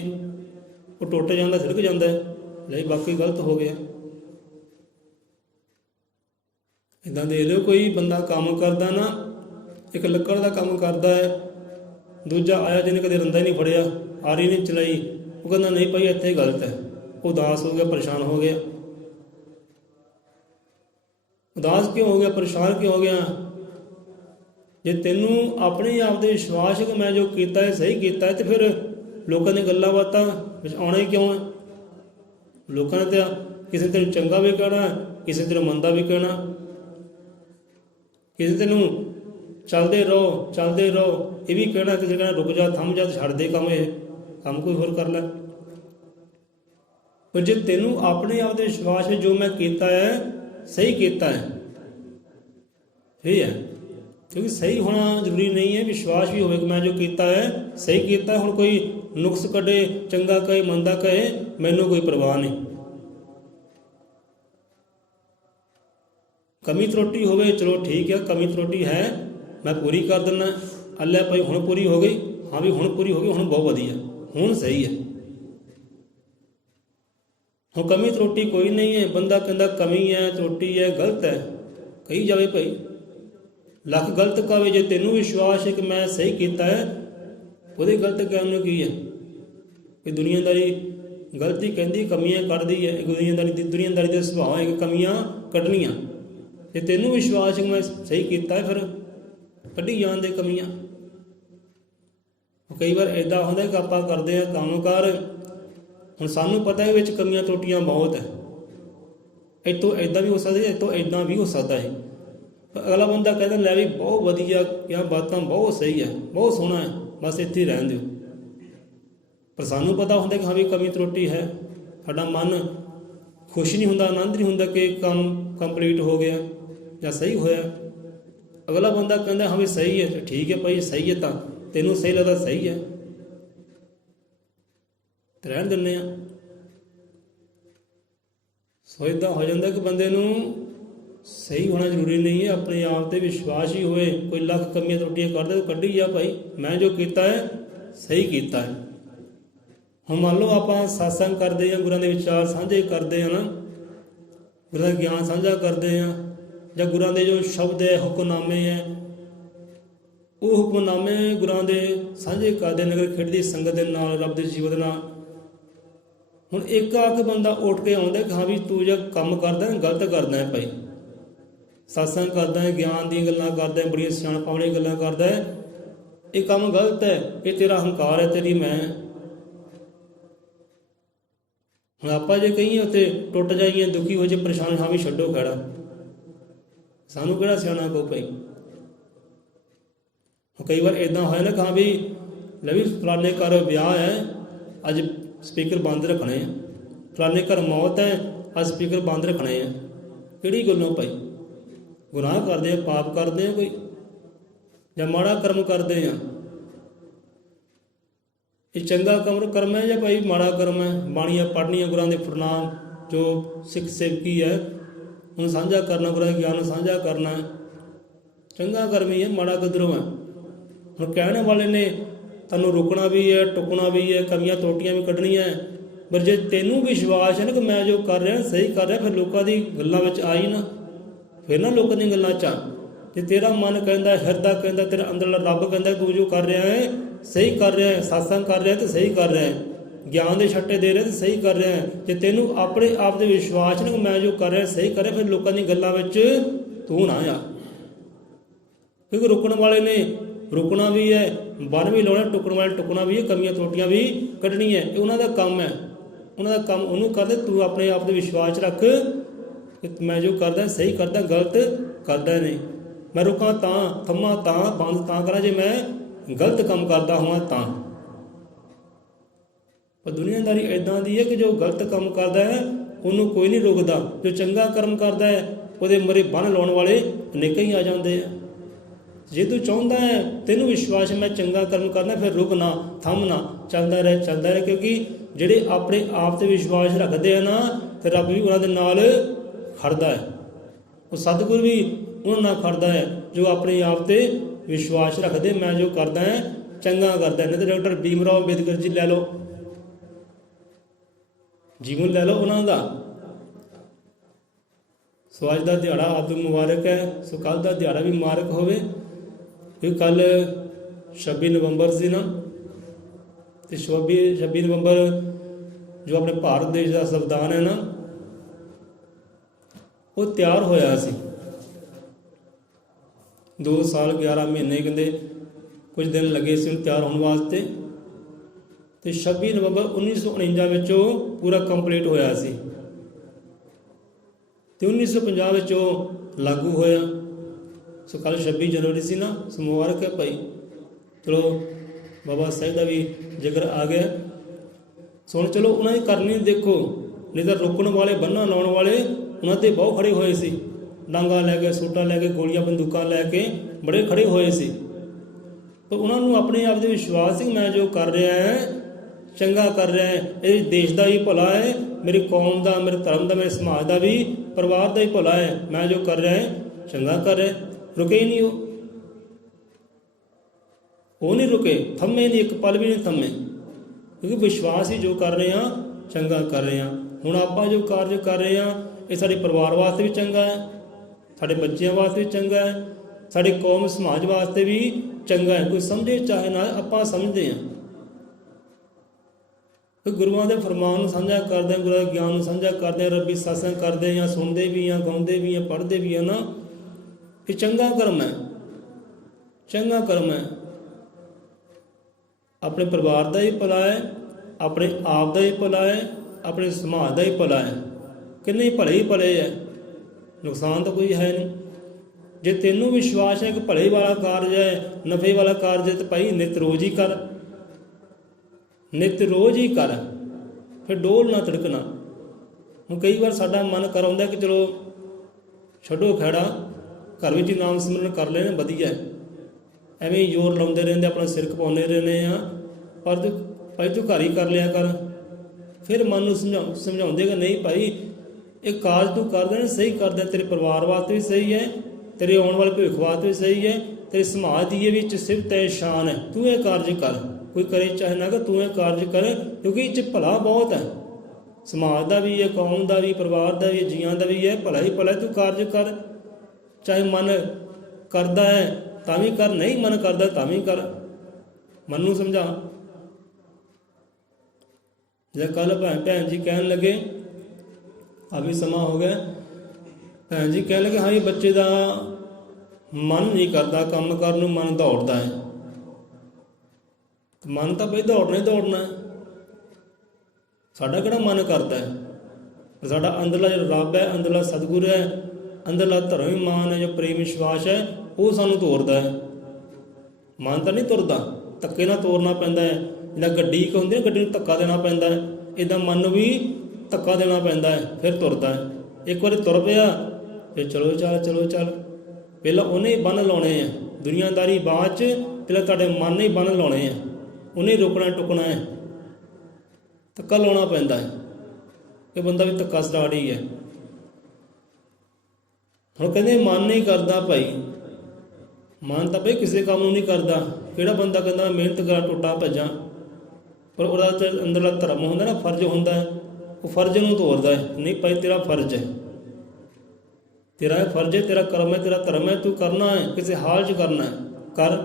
ਉਹ ਟੁੱਟ ਜਾਂਦਾ, ਛਿੜਕ ਜਾਂਦਾ, ਨਹੀਂ ਬਾਕੀ ਗਲਤ ਹੋ ਗਿਆ। ਇੱਦਾਂ ਦੇ ਲਿਓ, ਕੋਈ ਬੰਦਾ ਕੰਮ ਕਰਦਾ ਨਾ, ਇੱਕ ਲੱਕੜ ਦਾ ਕੰਮ ਕਰਦਾ ਹੈ, ਦੂਜਾ ਆਇਆ ਜਿਹਨੇ ਕਦੇ ਰੰਦਾ ਹੀ ਨਹੀਂ ਫੜਿਆ, ਆਰੀ ਨਹੀਂ ਚਲਾਈ, ਉਹ ਕਹਿੰਦਾ ਨਹੀਂ ਭਾਈ ਇੱਥੇ ਗਲਤ ਹੈ। ਉਦਾਸ ਹੋ ਗਿਆ, ਪਰੇਸ਼ਾਨ ਹੋ ਗਿਆ। ਉਦਾਸ ਕਿਉਂ ਹੋ ਗਿਆ, ਪਰੇਸ਼ਾਨ ਕਿਉਂ ਹੋ ਗਿਆ? ਜੇ ਤੈਨੂੰ ਆਪਣੇ ਆਪ ਦੇ ਵਿਸ਼ਵਾਸ ਹੈ ਕਿ ਮੈਂ ਜੋ ਕੀਤਾ ਹੈ ਸਹੀ ਕੀਤਾ ਹੈ, ਤੇ ਫਿਰ ਲੋਕਾਂ ਦੀਆਂ ਗੱਲਾਂ ਬਾਤਾਂ ਵਿੱਚ ਆਉਣਾ ਹੀ ਕਿਉਂ ਹੈ? ਲੋਕਾਂ ਨੇ ਤਾਂ ਕਿਸੇ ਨੇ ਤੈਨੂੰ ਚੰਗਾ ਵੀ ਕਹਿਣਾ, ਕਿਸੇ ਨੇ ਤੈਨੂੰ ਮੰਦਾ ਵੀ ਕਹਿਣਾ, ਕਿਸੇ ਤੈਨੂੰ ਚੱਲਦੇ ਰਹੋ ਇਹ ਵੀ ਕਹਿਣਾ, ਕਿਸੇ ਕਹਿਣਾ ਰੁਕ ਜਾ, ਥੰਮ ਜਾ, ਛੱਡ ਦੇ ਕੰਮ, ਇਹ ਕੰਮ ਕੋਈ ਹੋਰ ਕਰ ਲੈ। ਪਰ ਜੇ ਤੈਨੂੰ ਆਪਣੇ ਆਪ ਦੇ ਵਿਸ਼ਵਾਸ ਹੈ ਜੋ ਮੈਂ ਕੀਤਾ ਹੈ ਸਹੀ ਕੀਤਾ ਹੈ, ਇਹ ਹੈ। ਕਿਉਂਕਿ ਸਹੀ ਹੋਣਾ ਜ਼ਰੂਰੀ ਨਹੀਂ ਹੈ, ਵਿਸ਼ਵਾਸ ਵੀ ਹੋਵੇ ਕਿ ਮੈਂ ਜੋ ਕੀਤਾ ਹੈ ਸਹੀ ਕੀਤਾ। ਹੁਣ ਕੋਈ ਨੁਕਸ ਕੱਢੇ, ਚੰਗਾ ਕਹੇ, ਮੰਦਾ ਕਹੇ, ਮੈਨੂੰ ਕੋਈ ਪਰਵਾਹ ਨਹੀਂ। ਕਮੀ ਤਰੁੱਟੀ ਹੋਵੇ, ਚਲੋ ਠੀਕ ਹੈ, ਕਮੀ ਤਰੁੱਟੀ ਹੈ, ਮੈਂ ਪੂਰੀ ਕਰ ਦਿੰਦਾ। ਅੱਲੇ ਭਾਈ ਹੁਣ ਪੂਰੀ ਹੋ ਗਈ, ਹਾਂ ਵੀ ਹੁਣ ਪੂਰੀ ਹੋ ਗਈ, ਹੁਣ ਬਹੁਤ ਵਧੀਆ, ਹੁਣ ਸਹੀ ਹੈ। ਹੁਣ ਕਮੀ ਤਰੁੱਟੀ ਕੋਈ ਨਹੀਂ ਹੈ। ਬੰਦਾ ਕਹਿੰਦਾ ਕਮੀ ਹੈ, ਤਰੁੱਟੀ ਹੈ, ਗਲਤ ਹੈ, ਕਹੀ ਜਾਵੇ ਭਾਈ, ਲੱਖ ਗਲਤ ਕਹੇ। ਜੇ ਤੈਨੂੰ ਵਿਸ਼ਵਾਸ ਹੈ ਕਿ ਮੈਂ ਸਹੀ ਕੀਤਾ ਹੈ, ਉਹਦੇ ਗਲਤ ਕਹਿਣ ਨੂੰ ਕੀ ਹੈ? ਕਿ ਦੁਨੀਆਦਾਰੀ ਗਲਤੀ ਕਹਿੰਦੀ, ਕਮੀਆਂ ਕੱਢਦੀ ਹੈ। ਦੁਨੀਆਦਾਰੀ ਦਾ ਸੁਭਾਅ ਹੈ ਕਿ ਕਮੀਆਂ ਕੱਢਣੀਆਂ। ਜੇ ਤੈਨੂੰ ਵਿਸ਼ਵਾਸ ਹੈ ਕਿ ਮੈਂ ਸਹੀ ਕੀਤਾ ਹੈ, ਫਿਰ ਕੱਢੀ ਜਾਣ ਦੇ ਕਮੀਆਂ। ਕਈ ਵਾਰ ਇੱਦਾਂ ਹੁੰਦਾ ਕਿ ਆਪਾਂ ਕਰਦੇ ਹਾਂ ਕੰਮ ਕਾਰ, ਹੁਣ ਸਾਨੂੰ ਪਤਾ ਹੈ ਵਿੱਚ ਕਮੀਆਂ ਤਰੁੱਟੀਆਂ ਬਹੁਤ ਹੈ, ਇੱਥੋਂ ਇੱਦਾਂ ਵੀ ਹੋ ਸਕਦਾ, ਇੱਥੋਂ ਇੱਦਾਂ ਵੀ ਹੋ ਸਕਦਾ ਹੈ। ਅਗਲਾ ਬੰਦਾ ਕਹਿੰਦਾ ਲੈ ਵੀ ਬਹੁਤ ਵਧੀਆ, ਜਾਂ ਬਾਤਾਂ ਬਹੁਤ ਸਹੀ ਹੈ, ਬਹੁਤ ਸੋਹਣਾ ਹੈ, ਬਸ ਇੱਥੇ ਹੀ ਰਹਿਣ ਦਿਓ। ਪਰ ਸਾਨੂੰ ਪਤਾ ਹੁੰਦਾ ਕਿ ਹਾਂ ਵੀ ਕਮੀ ਤਰੁੱਟੀ ਹੈ। ਸਾਡਾ ਮਨ ਖੁਸ਼ ਨਹੀਂ ਹੁੰਦਾ, ਆਨੰਦ ਨਹੀਂ ਹੁੰਦਾ ਕਿ ਕੰਮ ਕੰਪਲੀਟ ਹੋ ਗਿਆ ਜਾਂ ਸਹੀ ਹੋਇਆ। ਅਗਲਾ ਬੰਦਾ ਕਹਿੰਦਾ ਹਾਂ ਵੀ ਸਹੀ ਹੈ, ਠੀਕ ਹੈ ਭਾਈ ਸਹੀ ਹੈ, ਤਾਂ ਤੈਨੂੰ ਸਹੀ ਲੱਗਦਾ ਸਹੀ ਹੈ, ਤੇ ਰਹਿਣ ਦਿੰਦੇ ਹਾਂ। ਸੋ ਇੱਦਾਂ ਹੋ ਜਾਂਦਾ ਕਿ ਬੰਦੇ ਨੂੰ ਸਹੀ ਹੋਣਾ ਜ਼ਰੂਰੀ ਨਹੀਂ ਹੈ, ਆਪਣੇ ਆਪ ਤੇ ਵਿਸ਼ਵਾਸ ਹੀ ਹੋਵੇ। ਕੋਈ ਲੱਖ ਕਮੀਆਂ ਤਰੁੱਟੀਆਂ ਕਰਦੇ, ਕੱਢੀ ਜਾ ਭਾਈ, ਮੈਂ ਜੋ ਕੀਤਾ ਹੈ ਸਹੀ ਕੀਤਾ ਹੈ। ਹੁਣ ਮੰਨ ਲਓ ਆਪਾਂ ਸਤਸੰਗ ਕਰਦੇ ਹਾਂ, ਗੁਰਾਂ ਦੇ ਵਿਚਾਰ ਸਾਂਝੇ ਕਰਦੇ ਹਾਂ ਨਾ, ਗੁਰਾਂ ਦਾ ਗਿਆਨ ਸਾਂਝਾ ਕਰਦੇ ਹਾਂ, ਜਾਂ ਗੁਰਾਂ ਦੇ ਜੋ ਸ਼ਬਦ ਹੈ, ਹੁਕਮਨਾਮੇ ਹੈ, ਉਹ ਹੁਕਮਨਾਮੇ ਗੁਰਾਂ ਦੇ ਸਾਂਝੇ ਕਰਦੇ, ਨਗਰ ਖੇਡਦੀ ਸੰਗਤ ਦੇ ਨਾਲ, ਰੱਬ ਦੇ ਜੀਵਨ ਦੇ ਨਾਲ। ਹੁਣ ਇੱਕ ਆ ਕੇ ਬੰਦਾ ਉੱਠ ਕੇ ਆਉਂਦਾ ਕਿ ਹਾਂ ਵੀ ਤੂੰ ਜੇ ਕੰਮ ਕਰਦਾ ਗਲਤ ਕਰਦਾ ਹੈ ਭਾਈ, ਸਤਸੰਗ ਕਰਦਾ ਹੈ, ਗਿਆਨ ਦੀਆਂ ਗੱਲਾਂ ਕਰਦਾ ਹੈ, ਬੜੀਆਂ ਸਿਆਣਪਾਂ ਵਾਲੀਆਂ ਗੱਲਾਂ ਕਰਦਾ ਹੈ, ਇਹ ਕੰਮ ਗਲਤ ਹੈ, ਇਹ ਤੇਰਾ ਹੰਕਾਰ ਹੈ, ਤੇਰੀ ਮੈਂ। ਹੁਣ ਆਪਾਂ ਜੇ ਕਹੀਏ ਉੱਥੇ ਟੁੱਟ ਜਾਈਏ, ਦੁਖੀ ਹੋ ਜੇ, ਪਰੇਸ਼ਾਨ, ਹਾਂ ਵੀ ਛੱਡੋ ਖੜਾ, ਸਾਨੂੰ ਕਿਹੜਾ ਸਿਆਣਾ ਕਹੋ ਭਾਈ। ਕਈ ਵਾਰ ਇੱਦਾਂ ਹੋਇਆ ਨਾ ਕਿ ਹਾਂ ਵੀ ਲੈ ਵੀ ਫਲਾਣੇ ਘਰ ਵਿਆਹ ਹੈ, ਅੱਜ ਸਪੀਕਰ ਬੰਦ ਰੱਖਣੇ ਆ, ਫਲਾਣੇ ਘਰ ਮੌਤ ਹੈ, ਅੱਜ ਸਪੀਕਰ ਬੰਦ ਰੱਖਣੇ ਆ। ਕਿਹੜੀ ਗੱਲੋਂ ਭਾਈ? ਗੁਨਾਹ ਕਰਦੇ ਆ, ਪਾਪ ਕਰਦੇ ਆ ਕੋਈ, ਜਾਂ ਮਾੜਾ ਕਰਮ ਕਰਦੇ ਆ। ਇਹ ਚੰਗਾ ਕਰਮ ਹੈ ਜਾਂ ਭਾਈ ਮਾੜਾ ਕਰਮ ਹੈ? ਬਾਣੀਆਂ ਪੜ੍ਹਨੀਆਂ, ਗੁਰਾਂ ਦੇ ਫੁਰਨਾਮ ਜੋ ਸਿੱਖ ਸੇਵਕੀ ਹੈ ਉਹਨੂੰ ਸਾਂਝਾ ਕਰਨਾ, ਗੁਰਾਂ ਦੇ ਗਿਆਨ ਨੂੰ ਸਾਂਝਾ ਕਰਨਾ ਹੈ, ਚੰਗਾ ਕਰਮ ਹੀ ਹੈ, ਮਾੜਾ ਕਿੱਧਰੋਂ ਹੈ? ਹੁਣ ਕਹਿਣ ਵਾਲੇ ਨੇ ਤੁਹਾਨੂੰ ਰੁਕਣਾ ਵੀ ਹੈ, ਟੁਕਣਾ ਵੀ ਹੈ, ਕਮੀਆਂ ਤੋਟੀਆਂ ਵੀ ਕੱਢਣੀਆਂ ਹੈ, ਪਰ ਜੇ ਤੈਨੂੰ ਵਿਸ਼ਵਾਸ ਹੈ ਨਾ ਕਿ ਮੈਂ ਜੋ ਕਰ ਰਿਹਾ ਸਹੀ ਕਰ ਰਿਹਾ, ਫਿਰ ਲੋਕਾਂ ਦੀ ਗੱਲਾਂ ਵਿੱਚ ਆਈ ਨਾ, ਫਿਰ ਨਾ ਲੋਕਾਂ ਦੀਆਂ ਗੱਲਾਂ 'ਚ ਆ। ਜੇ ਤੇਰਾ ਮਨ ਕਹਿੰਦਾ, ਹਿਰਦਾ ਕਹਿੰਦਾ, ਤੇਰਾ ਅੰਦਰਲਾ ਰੱਬ ਕਹਿੰਦਾ ਤੂੰ ਜੋ ਕਰ ਰਿਹਾ ਹੈ ਸਹੀ ਕਰ ਰਿਹਾ ਹੈ, ਸਤਸੰਗ ਕਰ ਰਿਹਾ ਤਾਂ ਸਹੀ ਕਰ ਰਿਹਾ ਹੈ, ਗਿਆਨ ਦੇ ਛੱਟੇ ਦੇ ਰਿਹਾ ਤਾਂ ਸਹੀ ਕਰ ਰਿਹਾ ਹੈ, ਜੇ ਤੈਨੂੰ ਆਪਣੇ ਆਪ ਦੇ ਵਿਸ਼ਵਾਸ ਨਾ ਕਿ ਮੈਂ ਜੋ ਕਰ ਰਿਹਾ ਸਹੀ ਕਰ ਰਿਹਾ, ਫਿਰ ਲੋਕਾਂ ਦੀਆਂ ਗੱਲਾਂ ਵਿੱਚ ਤੂੰ ਨਾ ਆ। ਕਿਉਂਕਿ ਰੁਕਣ ਵਾਲੇ ਨੇ ਰੁਕਣਾ ਵੀ ਹੈ, ਬੰਨ ਵੀ ਲਾਉਣਾ, ਟੁਕਣ ਵਾਲੇ ਟੁਕਣਾ ਵੀ ਹੈ, ਕਮੀਆਂ ਤੋਟੀਆਂ ਵੀ ਕੱਢਣੀਆਂ, ਇਹ ਉਹਨਾਂ ਦਾ ਕੰਮ ਹੈ। ਉਹਨਾਂ ਦਾ ਕੰਮ ਉਹਨੂੰ ਕਰਦੇ, ਤੂੰ ਆਪਣੇ ਆਪ ਦੇ ਵਿਸ਼ਵਾਸ ਰੱਖ ਕਿ ਮੈਂ ਜੋ ਕਰਦਾ ਸਹੀ ਕਰਦਾ, ਗਲਤ ਕਰਦਾ ਨਹੀਂ। ਮੈਂ ਰੁਕਾਂ ਤਾਂ, ਥੰਮਾਂ ਤਾਂ, ਬੰਦ ਤਾਂ ਕਰਾਂ ਜੇ ਮੈਂ ਗਲਤ ਕੰਮ ਕਰਦਾ ਹੋਵਾਂ ਤਾਂ। ਪਰ ਦੁਨੀਆਦਾਰੀ ਇੱਦਾਂ ਦੀ ਹੈ ਕਿ ਜੋ ਗਲਤ ਕੰਮ ਕਰਦਾ ਹੈ ਉਹਨੂੰ ਕੋਈ ਨਹੀਂ ਰੋਕਦਾ, ਜੋ ਚੰਗਾ ਕਰਮ ਕਰਦਾ ਹੈ ਉਹਦੇ ਮਰੇ ਬੰਨ੍ਹ ਲਾਉਣ ਵਾਲੇ ਅਨੇਕਾਂ ਹੀ ਆ ਜਾਂਦੇ ਆ। ਜੇ ਤੂੰ ਚਾਹੁੰਦਾ ਹੈ, ਤੈਨੂੰ ਵਿਸ਼ਵਾਸ ਹੈ ਮੈਂ ਚੰਗਾ ਕਰਮ ਕਰਨਾ, ਫਿਰ ਰੁਕ ਨਾ, ਥੰਮ ਨਾ, ਚੱਲਦਾ ਰਹਿ, ਚੱਲਦਾ ਰਹਿ। ਕਿਉਂਕਿ ਜਿਹੜੇ ਆਪਣੇ ਆਪ 'ਤੇ ਵਿਸ਼ਵਾਸ ਰੱਖਦੇ ਆ ਨਾ, ਤੇ ਰੱਬ ਵੀ ਉਹਨਾਂ ਦੇ ਨਾਲ ਖੜਦਾ ਹੈ। ਉਹ ਸਤਿਗੁਰ ਵੀ ਉਹਨਾਂ ਨਾਲ ਖੜਦਾ ਹੈ ਜੋ ਆਪਣੇ ਆਪ 'ਤੇ ਵਿਸ਼ਵਾਸ ਰੱਖਦੇ, ਮੈਂ ਜੋ ਕਰਦਾ ਹੈ ਚੰਗਾ ਕਰਦਾ। ਨਹੀਂ ਤਾਂ ਡਾਕਟਰ ਭੀਮ ਰਾਓ ਅੰਬੇਦਕਰ ਜੀ ਲੈ ਲਓ, ਜੀਵਨ ਲੈ ਲਓ ਉਹਨਾਂ ਦਾ। ਸੋ ਅੱਜ ਦਾ ਦਿਹਾੜਾ ਆਪ ਨੂੰ ਮੁਬਾਰਕ ਹੈ, ਸੋ ਕੱਲ੍ਹ ਦਾ ਦਿਹਾੜਾ ਵੀ ਮੁਬਾਰਕ ਹੋਵੇ। ਕਿਉਂਕਿ ਕੱਲ੍ਹ 26 ਨਵੰਬਰ ਸੀ ਨਾ, ਅਤੇ 26 ਨਵੰਬਰ ਜੋ ਆਪਣੇ ਭਾਰਤ ਦੇਸ਼ ਦਾ ਸੰਵਿਧਾਨ ਹੈ ਨਾ, ਉਹ ਤਿਆਰ ਹੋਇਆ ਸੀ। 2 ਸਾਲ 11 ਮਹੀਨੇ ਕਹਿੰਦੇ ਕੁਝ ਦਿਨ ਲੱਗੇ ਸੀ ਉਹਨੂੰ ਤਿਆਰ ਹੋਣ ਵਾਸਤੇ, ਅਤੇ 26 ਨਵੰਬਰ 1949 ਵਿੱਚ ਉਹ ਪੂਰਾ ਕੰਪਲੀਟ ਹੋਇਆ ਸੀ, ਅਤੇ 1950 ਵਿੱਚ ਉਹ ਲਾਗੂ ਹੋਇਆ। ਸੋ ਕੱਲ੍ਹ 26 ਜਨਵਰੀ ਸੀ ਨਾ, ਸੋ ਮੁਬਾਰਕ ਹੈ ਭਾਈ। ਚਲੋ ਬਾਬਾ ਸਾਹਿਬ ਦਾ ਵੀ ਜ਼ਿਕਰ ਆ ਗਿਆ। ਸੋ ਹੁਣ ਚਲੋ ਉਹਨਾਂ ਦੀ ਕਰਨੀ ਦੇਖੋ, ਨਹੀਂ ਤਾਂ ਰੋਕਣ ਵਾਲੇ, ਬੰਨ੍ਹਾਂ ਲਾਉਣ ਵਾਲੇ ਉਹਨਾਂ 'ਤੇ ਬਹੁਤ ਖੜੇ ਹੋਏ ਸੀ, ਡਾਂਗਾ ਲੈ ਕੇ, ਸੋਟਾਂ ਲੈ ਕੇ, ਗੋਲੀਆਂ ਬੰਦੂਕਾਂ ਲੈ ਕੇ ਬੜੇ ਖੜੇ ਹੋਏ ਸੀ। ਪਰ ਉਹਨਾਂ ਨੂੰ ਆਪਣੇ ਆਪ ਦੇ ਵਿਸ਼ਵਾਸ ਸੀ ਮੈਂ ਜੋ ਕਰ ਰਿਹਾ ਹੈ ਚੰਗਾ ਕਰ ਰਿਹਾ ਹੈ, ਇਹ ਦੇਸ਼ ਦਾ ਹੀ ਭਲਾ ਹੈ, ਮੇਰੀ ਕੌਮ ਦਾ, ਮੇਰੇ ਧਰਮ ਦਾ, ਮੇਰੇ ਸਮਾਜ ਦਾ ਵੀ, ਪਰਿਵਾਰ ਦਾ ਹੀ ਭਲਾ ਹੈ, ਮੈਂ ਜੋ ਕਰ ਰਿਹਾ ਹੈ ਚੰਗਾ ਕਰ ਰਿਹਾ। ਰੁਕੇ ਹੀ ਨਹੀਂ ਉਹ ਨਹੀਂ ਰੁਕੇ, ਥੰਮੇ ਨਹੀਂ, ਇੱਕ ਪਲ ਵੀ ਨਹੀਂ ਥੰਮੇ, ਕਿਉਂਕਿ ਵਿਸ਼ਵਾਸ ਹੀ ਜੋ ਕਰ ਰਹੇ ਹਾਂ ਚੰਗਾ ਕਰ ਰਹੇ ਹਾਂ। ਹੁਣ ਆਪਾਂ ਜੋ ਕਾਰਜ ਕਰ ਰਹੇ ਹਾਂ ਇਹ ਸਾਡੇ ਪਰਿਵਾਰ ਵਾਸਤੇ ਵੀ ਚੰਗਾ ਹੈ, ਸਾਡੇ ਬੱਚਿਆਂ ਵਾਸਤੇ ਵੀ ਚੰਗਾ ਹੈ, ਸਾਡੇ ਕੌਮ ਸਮਾਜ ਵਾਸਤੇ ਵੀ ਚੰਗਾ ਹੈ। ਕੋਈ ਸਮਝੇ ਚਾਹੇ ਨਾ, ਆਪਾਂ ਸਮਝਦੇ ਹਾਂ। ਗੁਰੂਆਂ ਦੇ ਫਰਮਾਨ ਨੂੰ ਸਾਂਝਾ ਕਰਦੇ ਹਾਂ, ਗੁਰਾਂ ਦੇ ਗਿਆਨ ਨੂੰ ਸਾਂਝਾ ਕਰਦੇ ਹਾਂ, ਰੱਬੀ ਸਤਸੰਗ ਕਰਦੇ ਹਾਂ, ਸੁਣਦੇ ਵੀ ਹਾਂ, ਗਾਉਂਦੇ ਵੀ ਹਾਂ, ਪੜ੍ਹਦੇ ਵੀ ਹਾਂ ਨਾ, ਇਹ ਚੰਗਾ ਕਰਮ ਹੈ, ਚੰਗਾ ਕਰਮ ਹੈ। ਆਪਣੇ ਪਰਿਵਾਰ ਦਾ ਹੀ ਭਲਾ ਹੈ, ਆਪਣੇ ਆਪ ਦਾ ਹੀ ਭਲਾ ਹੈ, ਆਪਣੇ ਸਮਾਜ ਦਾ ਹੀ ਭਲਾ ਹੈ। ਕਿੰਨੇ ਭਲੇ ਹੀ ਭਲੇ ਹੈ, ਨੁਕਸਾਨ ਤਾਂ ਕੋਈ ਹੈ ਨਹੀਂ। ਜੇ ਤੈਨੂੰ ਵਿਸ਼ਵਾਸ ਹੈ ਕਿ ਭਲੇ ਵਾਲਾ ਕਾਰਜ ਹੈ, ਨਫੇ ਵਾਲਾ ਕਾਰਜ ਹੈ, ਤਾਂ ਭਾਈ ਨਿਤ ਰੋਜ਼ ਹੀ ਕਰ, ਨਿਤ ਰੋਜ਼ ਹੀ ਕਰ, ਫਿਰ ਡੋਲ ਨਾ ਤਿੜਕਣਾ। ਹੁਣ ਕਈ ਵਾਰ ਸਾਡਾ ਮਨ ਕਰ ਆਉਂਦਾ ਕਿ ਚਲੋ ਛੱਡੋ ਖਹਿੜਾ, ਘਰ ਵਿੱਚ ਹੀ ਨਾਮ ਸਿਮਰਨ ਕਰ ਲੈਣੇ ਵਧੀਆ, ਐਵੇਂ ਹੀ ਜ਼ੋਰ ਲਾਉਂਦੇ ਰਹਿੰਦੇ, ਆਪਣਾ ਸਿਰ ਖਪਾਉਂਦੇ ਰਹਿੰਦੇ ਆ। ਪਰ ਤੂੰ ਭਾਈ ਤੂੰ ਘਰ ਹੀ ਕਰ ਲਿਆ ਕਰ। ਫਿਰ ਮਨ ਨੂੰ ਸਮਝਾਉਂਦੇ ਕਿ ਨਹੀਂ ਭਾਈ ਇਹ ਕਾਰਜ ਤੂੰ ਕਰਦਾ ਨਾ ਸਹੀ ਕਰਦਾ, ਤੇਰੇ ਪਰਿਵਾਰ ਵਾਸਤੇ ਵੀ ਸਹੀ ਹੈ, ਤੇਰੇ ਆਉਣ ਵਾਲੇ ਭਵਿੱਖ ਵਾਸਤੇ ਵੀ ਸਹੀ ਹੈ, ਤੇਰੇ ਸਮਾਜ ਦੀ ਇਹ ਵਿੱਚ ਸਿਫਤ ਹੈ, ਸ਼ਾਨ ਹੈ, ਤੂੰ ਇਹ ਕਾਰਜ ਕਰ। ਕੋਈ ਕਰੇ ਚਾਹੇ ਨਾ ਕਿ ਤੂੰ ਇਹ ਕਾਰਜ ਕਰ, ਕਿਉਂਕਿ ਇਹ 'ਚ ਭਲਾ ਬਹੁਤ ਹੈ, ਸਮਾਜ ਦਾ ਵੀ ਹੈ, ਕੌਮ ਦਾ ਵੀ, ਪਰਿਵਾਰ ਦਾ ਵੀ, ਜੀਆਂ ਦਾ ਵੀ ਹੈ, ਭਲਾ ਹੀ ਭਲਾ। ਤੂੰ ਕਾਰਜ ਕਰ, ਚਾਹੇ ਮਨ ਕਰਦਾ ਹੈ ਤਾਂ ਵੀ ਕਰ, ਨਹੀਂ ਮਨ ਕਰਦਾ ਤਾਂ ਵੀ ਕਰ, ਮਨ ਨੂੰ ਸਮਝਾ। ਜੇ ਕੱਲ੍ਹ ਭੈਣ ਜੀ ਕਹਿਣ ਲੱਗੇ, ਅਭੀ ਸਮਾਂ ਹੋ ਗਿਆ, ਭੈਣ ਜੀ ਕਹਿਣ ਲੱਗੇ ਹਾਂ ਇਹ ਬੱਚੇ ਦਾ ਮਨ ਨਹੀਂ ਕਰਦਾ ਕੰਮ ਕਰਨ ਨੂੰ, ਮਨ ਦੌੜਦਾ ਹੈ। ਮਨ ਤਾਂ ਬਈ ਦੌੜਨਾ ਹੀ ਦੌੜਨਾ, ਸਾਡਾ ਕਿਹੜਾ ਮਨ ਕਰਦਾ ਹੈ? ਸਾਡਾ ਅੰਦਰਲਾ ਜਿਹੜਾ ਰੱਬ ਹੈ, ਅੰਦਰਲਾ ਸਤਿਗੁਰ ਹੈ, ਅੰਦਰਲਾ ਧਰਮ ਇਮਾਨ ਹੈ, ਜੋ ਪ੍ਰੇਮ ਵਿਸ਼ਵਾਸ ਹੈ, ਉਹ ਸਾਨੂੰ ਤੋਰਦਾ ਹੈ। ਮਨ ਤਾਂ ਨਹੀਂ ਤੁਰਦਾ, ਧੱਕੇ ਨਾਲ ਤੋਰਨਾ ਪੈਂਦਾ ਹੈ। ਜਿੱਦਾਂ ਗੱਡੀ ਇੱਕ ਹੁੰਦੀ ਹੈ, ਗੱਡੀ ਨੂੰ ਧੱਕਾ ਦੇਣਾ ਪੈਂਦਾ ਹੈ, ਇੱਦਾਂ ਮਨ ਨੂੰ ਵੀ ਧੱਕਾ ਦੇਣਾ ਪੈਂਦਾ ਹੈ, ਫਿਰ ਤੁਰਦਾ ਹੈ। ਇੱਕ ਵਾਰੀ ਤੁਰ ਪਿਆ ਫਿਰ ਚਲੋ ਚੱਲ, ਚਲੋ ਚੱਲ। ਪਹਿਲਾਂ ਉਹਨੇ ਹੀ ਬੰਨ੍ਹ ਲਾਉਣੇ ਆ, ਦੁਨੀਆਦਾਰੀ ਬਾਅਦ 'ਚ, ਪਹਿਲਾਂ ਤੁਹਾਡੇ ਮਨ ਨੇ ਹੀ ਬੰਨ੍ਹ ਲਾਉਣੇ ਆ। ਉਹਨੇ ਰੋਕਣਾ ਟੁਕਣਾ ਹੈ, ਧੱਕਾ ਲਾਉਣਾ ਪੈਂਦਾ ਹੈ। ਇਹ ਬੰਦਾ ਵੀ ਧੱਕਾ ਸਟਾਰਟ ਹੀ ਹੈ। ਹੁਣ ਕਹਿੰਦੇ ਮਨ ਨਹੀਂ ਕਰਦਾ ਭਾਈ, ਮਨ ਤਾਂ ਭਾਈ ਕਿਸੇ ਕੰਮ ਨੂੰ ਨਹੀਂ ਕਰਦਾ। ਕਿਹੜਾ ਬੰਦਾ ਕਹਿੰਦਾ ਮਿਹਨਤ ਕਰਾਂ ਟੁੱਟਾ ਭੱਜਾਂ, ਪਰ ਉਹਦਾ ਤੇ ਅੰਦਰਲਾ ਧਰਮ ਹੁੰਦਾ ਨਾ, ਫਰਜ਼ ਹੁੰਦਾ ਹੈ, ਉਹ ਫਰਜ਼ ਨੂੰ ਤੋੜਦਾ ਹੈ। ਨਹੀਂ ਭਾਈ ਤੇਰਾ ਫਰਜ਼ ਹੈ, ਤੇਰਾ ਫਰਜ਼ ਹੈ, ਤੇਰਾ ਕਰਮ ਹੈ, ਤੇਰਾ ਧਰਮ ਹੈ, ਤੂੰ ਕਰਨਾ ਹੈ, ਕਿਸੇ ਹਾਲ 'ਚ ਕਰਨਾ ਹੈ, ਕਰ।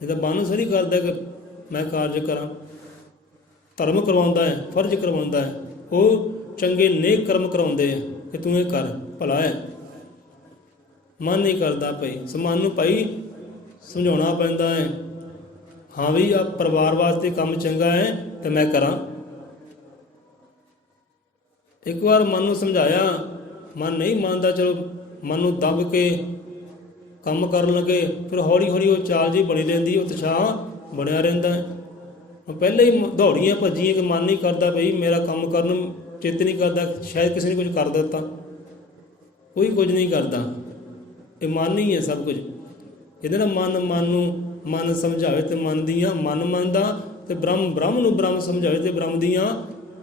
ਨਹੀਂ ਤਾਂ ਮਨ ਸਰੀ ਕਰਦਾ ਕਿ ਮੈਂ ਕਾਰਜ ਕਰਾਂ। ਧਰਮ ਕਰਵਾਉਂਦਾ ਹੈ, ਫਰਜ਼ ਕਰਵਾਉਂਦਾ ਹੈ, ਉਹ ਚੰਗੇ ਨੇਕ ਕਰਮ ਕਰਾਉਂਦੇ ਆ ਕਿ ਤੂੰ ਇਹ ਕਰ, ਭਲਾ ਹੈ। ਮਨ ਨਹੀਂ ਕਰਦਾ ਭਾਈ। ਸੋ ਮਨ ਨੂੰ ਭਾਈ ਸਮਝਾਉਣਾ ਪੈਂਦਾ ਹੈ, ਹਾਂ ਵੀ ਆ ਪਰਿਵਾਰ ਵਾਸਤੇ ਕੰਮ ਚੰਗਾ ਹੈ ਤੇ ਮੈਂ ਕਰਾਂ। ਇੱਕ ਵਾਰ ਮਨ ਨੂੰ ਸਮਝਾਇਆ, ਮਨ ਨਹੀਂ ਮੰਨਦਾ, ਚਲੋ ਮਨ ਨੂੰ ਦੱਬ ਕੇ ਕੰਮ ਕਰਨ ਲੱਗੇ, ਫਿਰ ਹੌਲੀ ਹੌਲੀ ਉਹ ਚਾਲ ਜਿਹੀ ਬਣੀ ਰਹਿੰਦੀ, ਉਤਸ਼ਾਹ ਬਣਿਆ ਰਹਿੰਦਾ ਹੈ। ਪਹਿਲੇ ਹੀ ਦੌੜੀਆਂ ਭੱਜੀਆਂ ਕਿ ਮਨ ਨਹੀਂ ਕਰਦਾ ਬਈ, ਮੇਰਾ ਕੰਮ ਕਰਨ ਨੂੰ ਚਿੱਤ ਨਹੀਂ ਕਰਦਾ, ਸ਼ਾਇਦ ਕਿਸੇ ਨੇ ਕੁਝ ਕਰ ਦਿੱਤਾ। ਕੋਈ ਕੁਝ ਨਹੀਂ ਕਰਦਾ, ਇਹ ਮਨ ਹੀ ਹੈ ਸਭ ਕੁਝ। ਇਹਦੇ ਨਾਲ ਮਨ ਸਮਝਾਵੇ ਤੇ ਮਨ ਦੀਆਂ ਮਨ ਮੰਨਦਾ, ਤੇ ਬ੍ਰਹਮ ਨੂੰ ਬ੍ਰਹਮ ਸਮਝਾਵੇ ਤੇ ਬ੍ਰਹਮ ਦੀਆਂ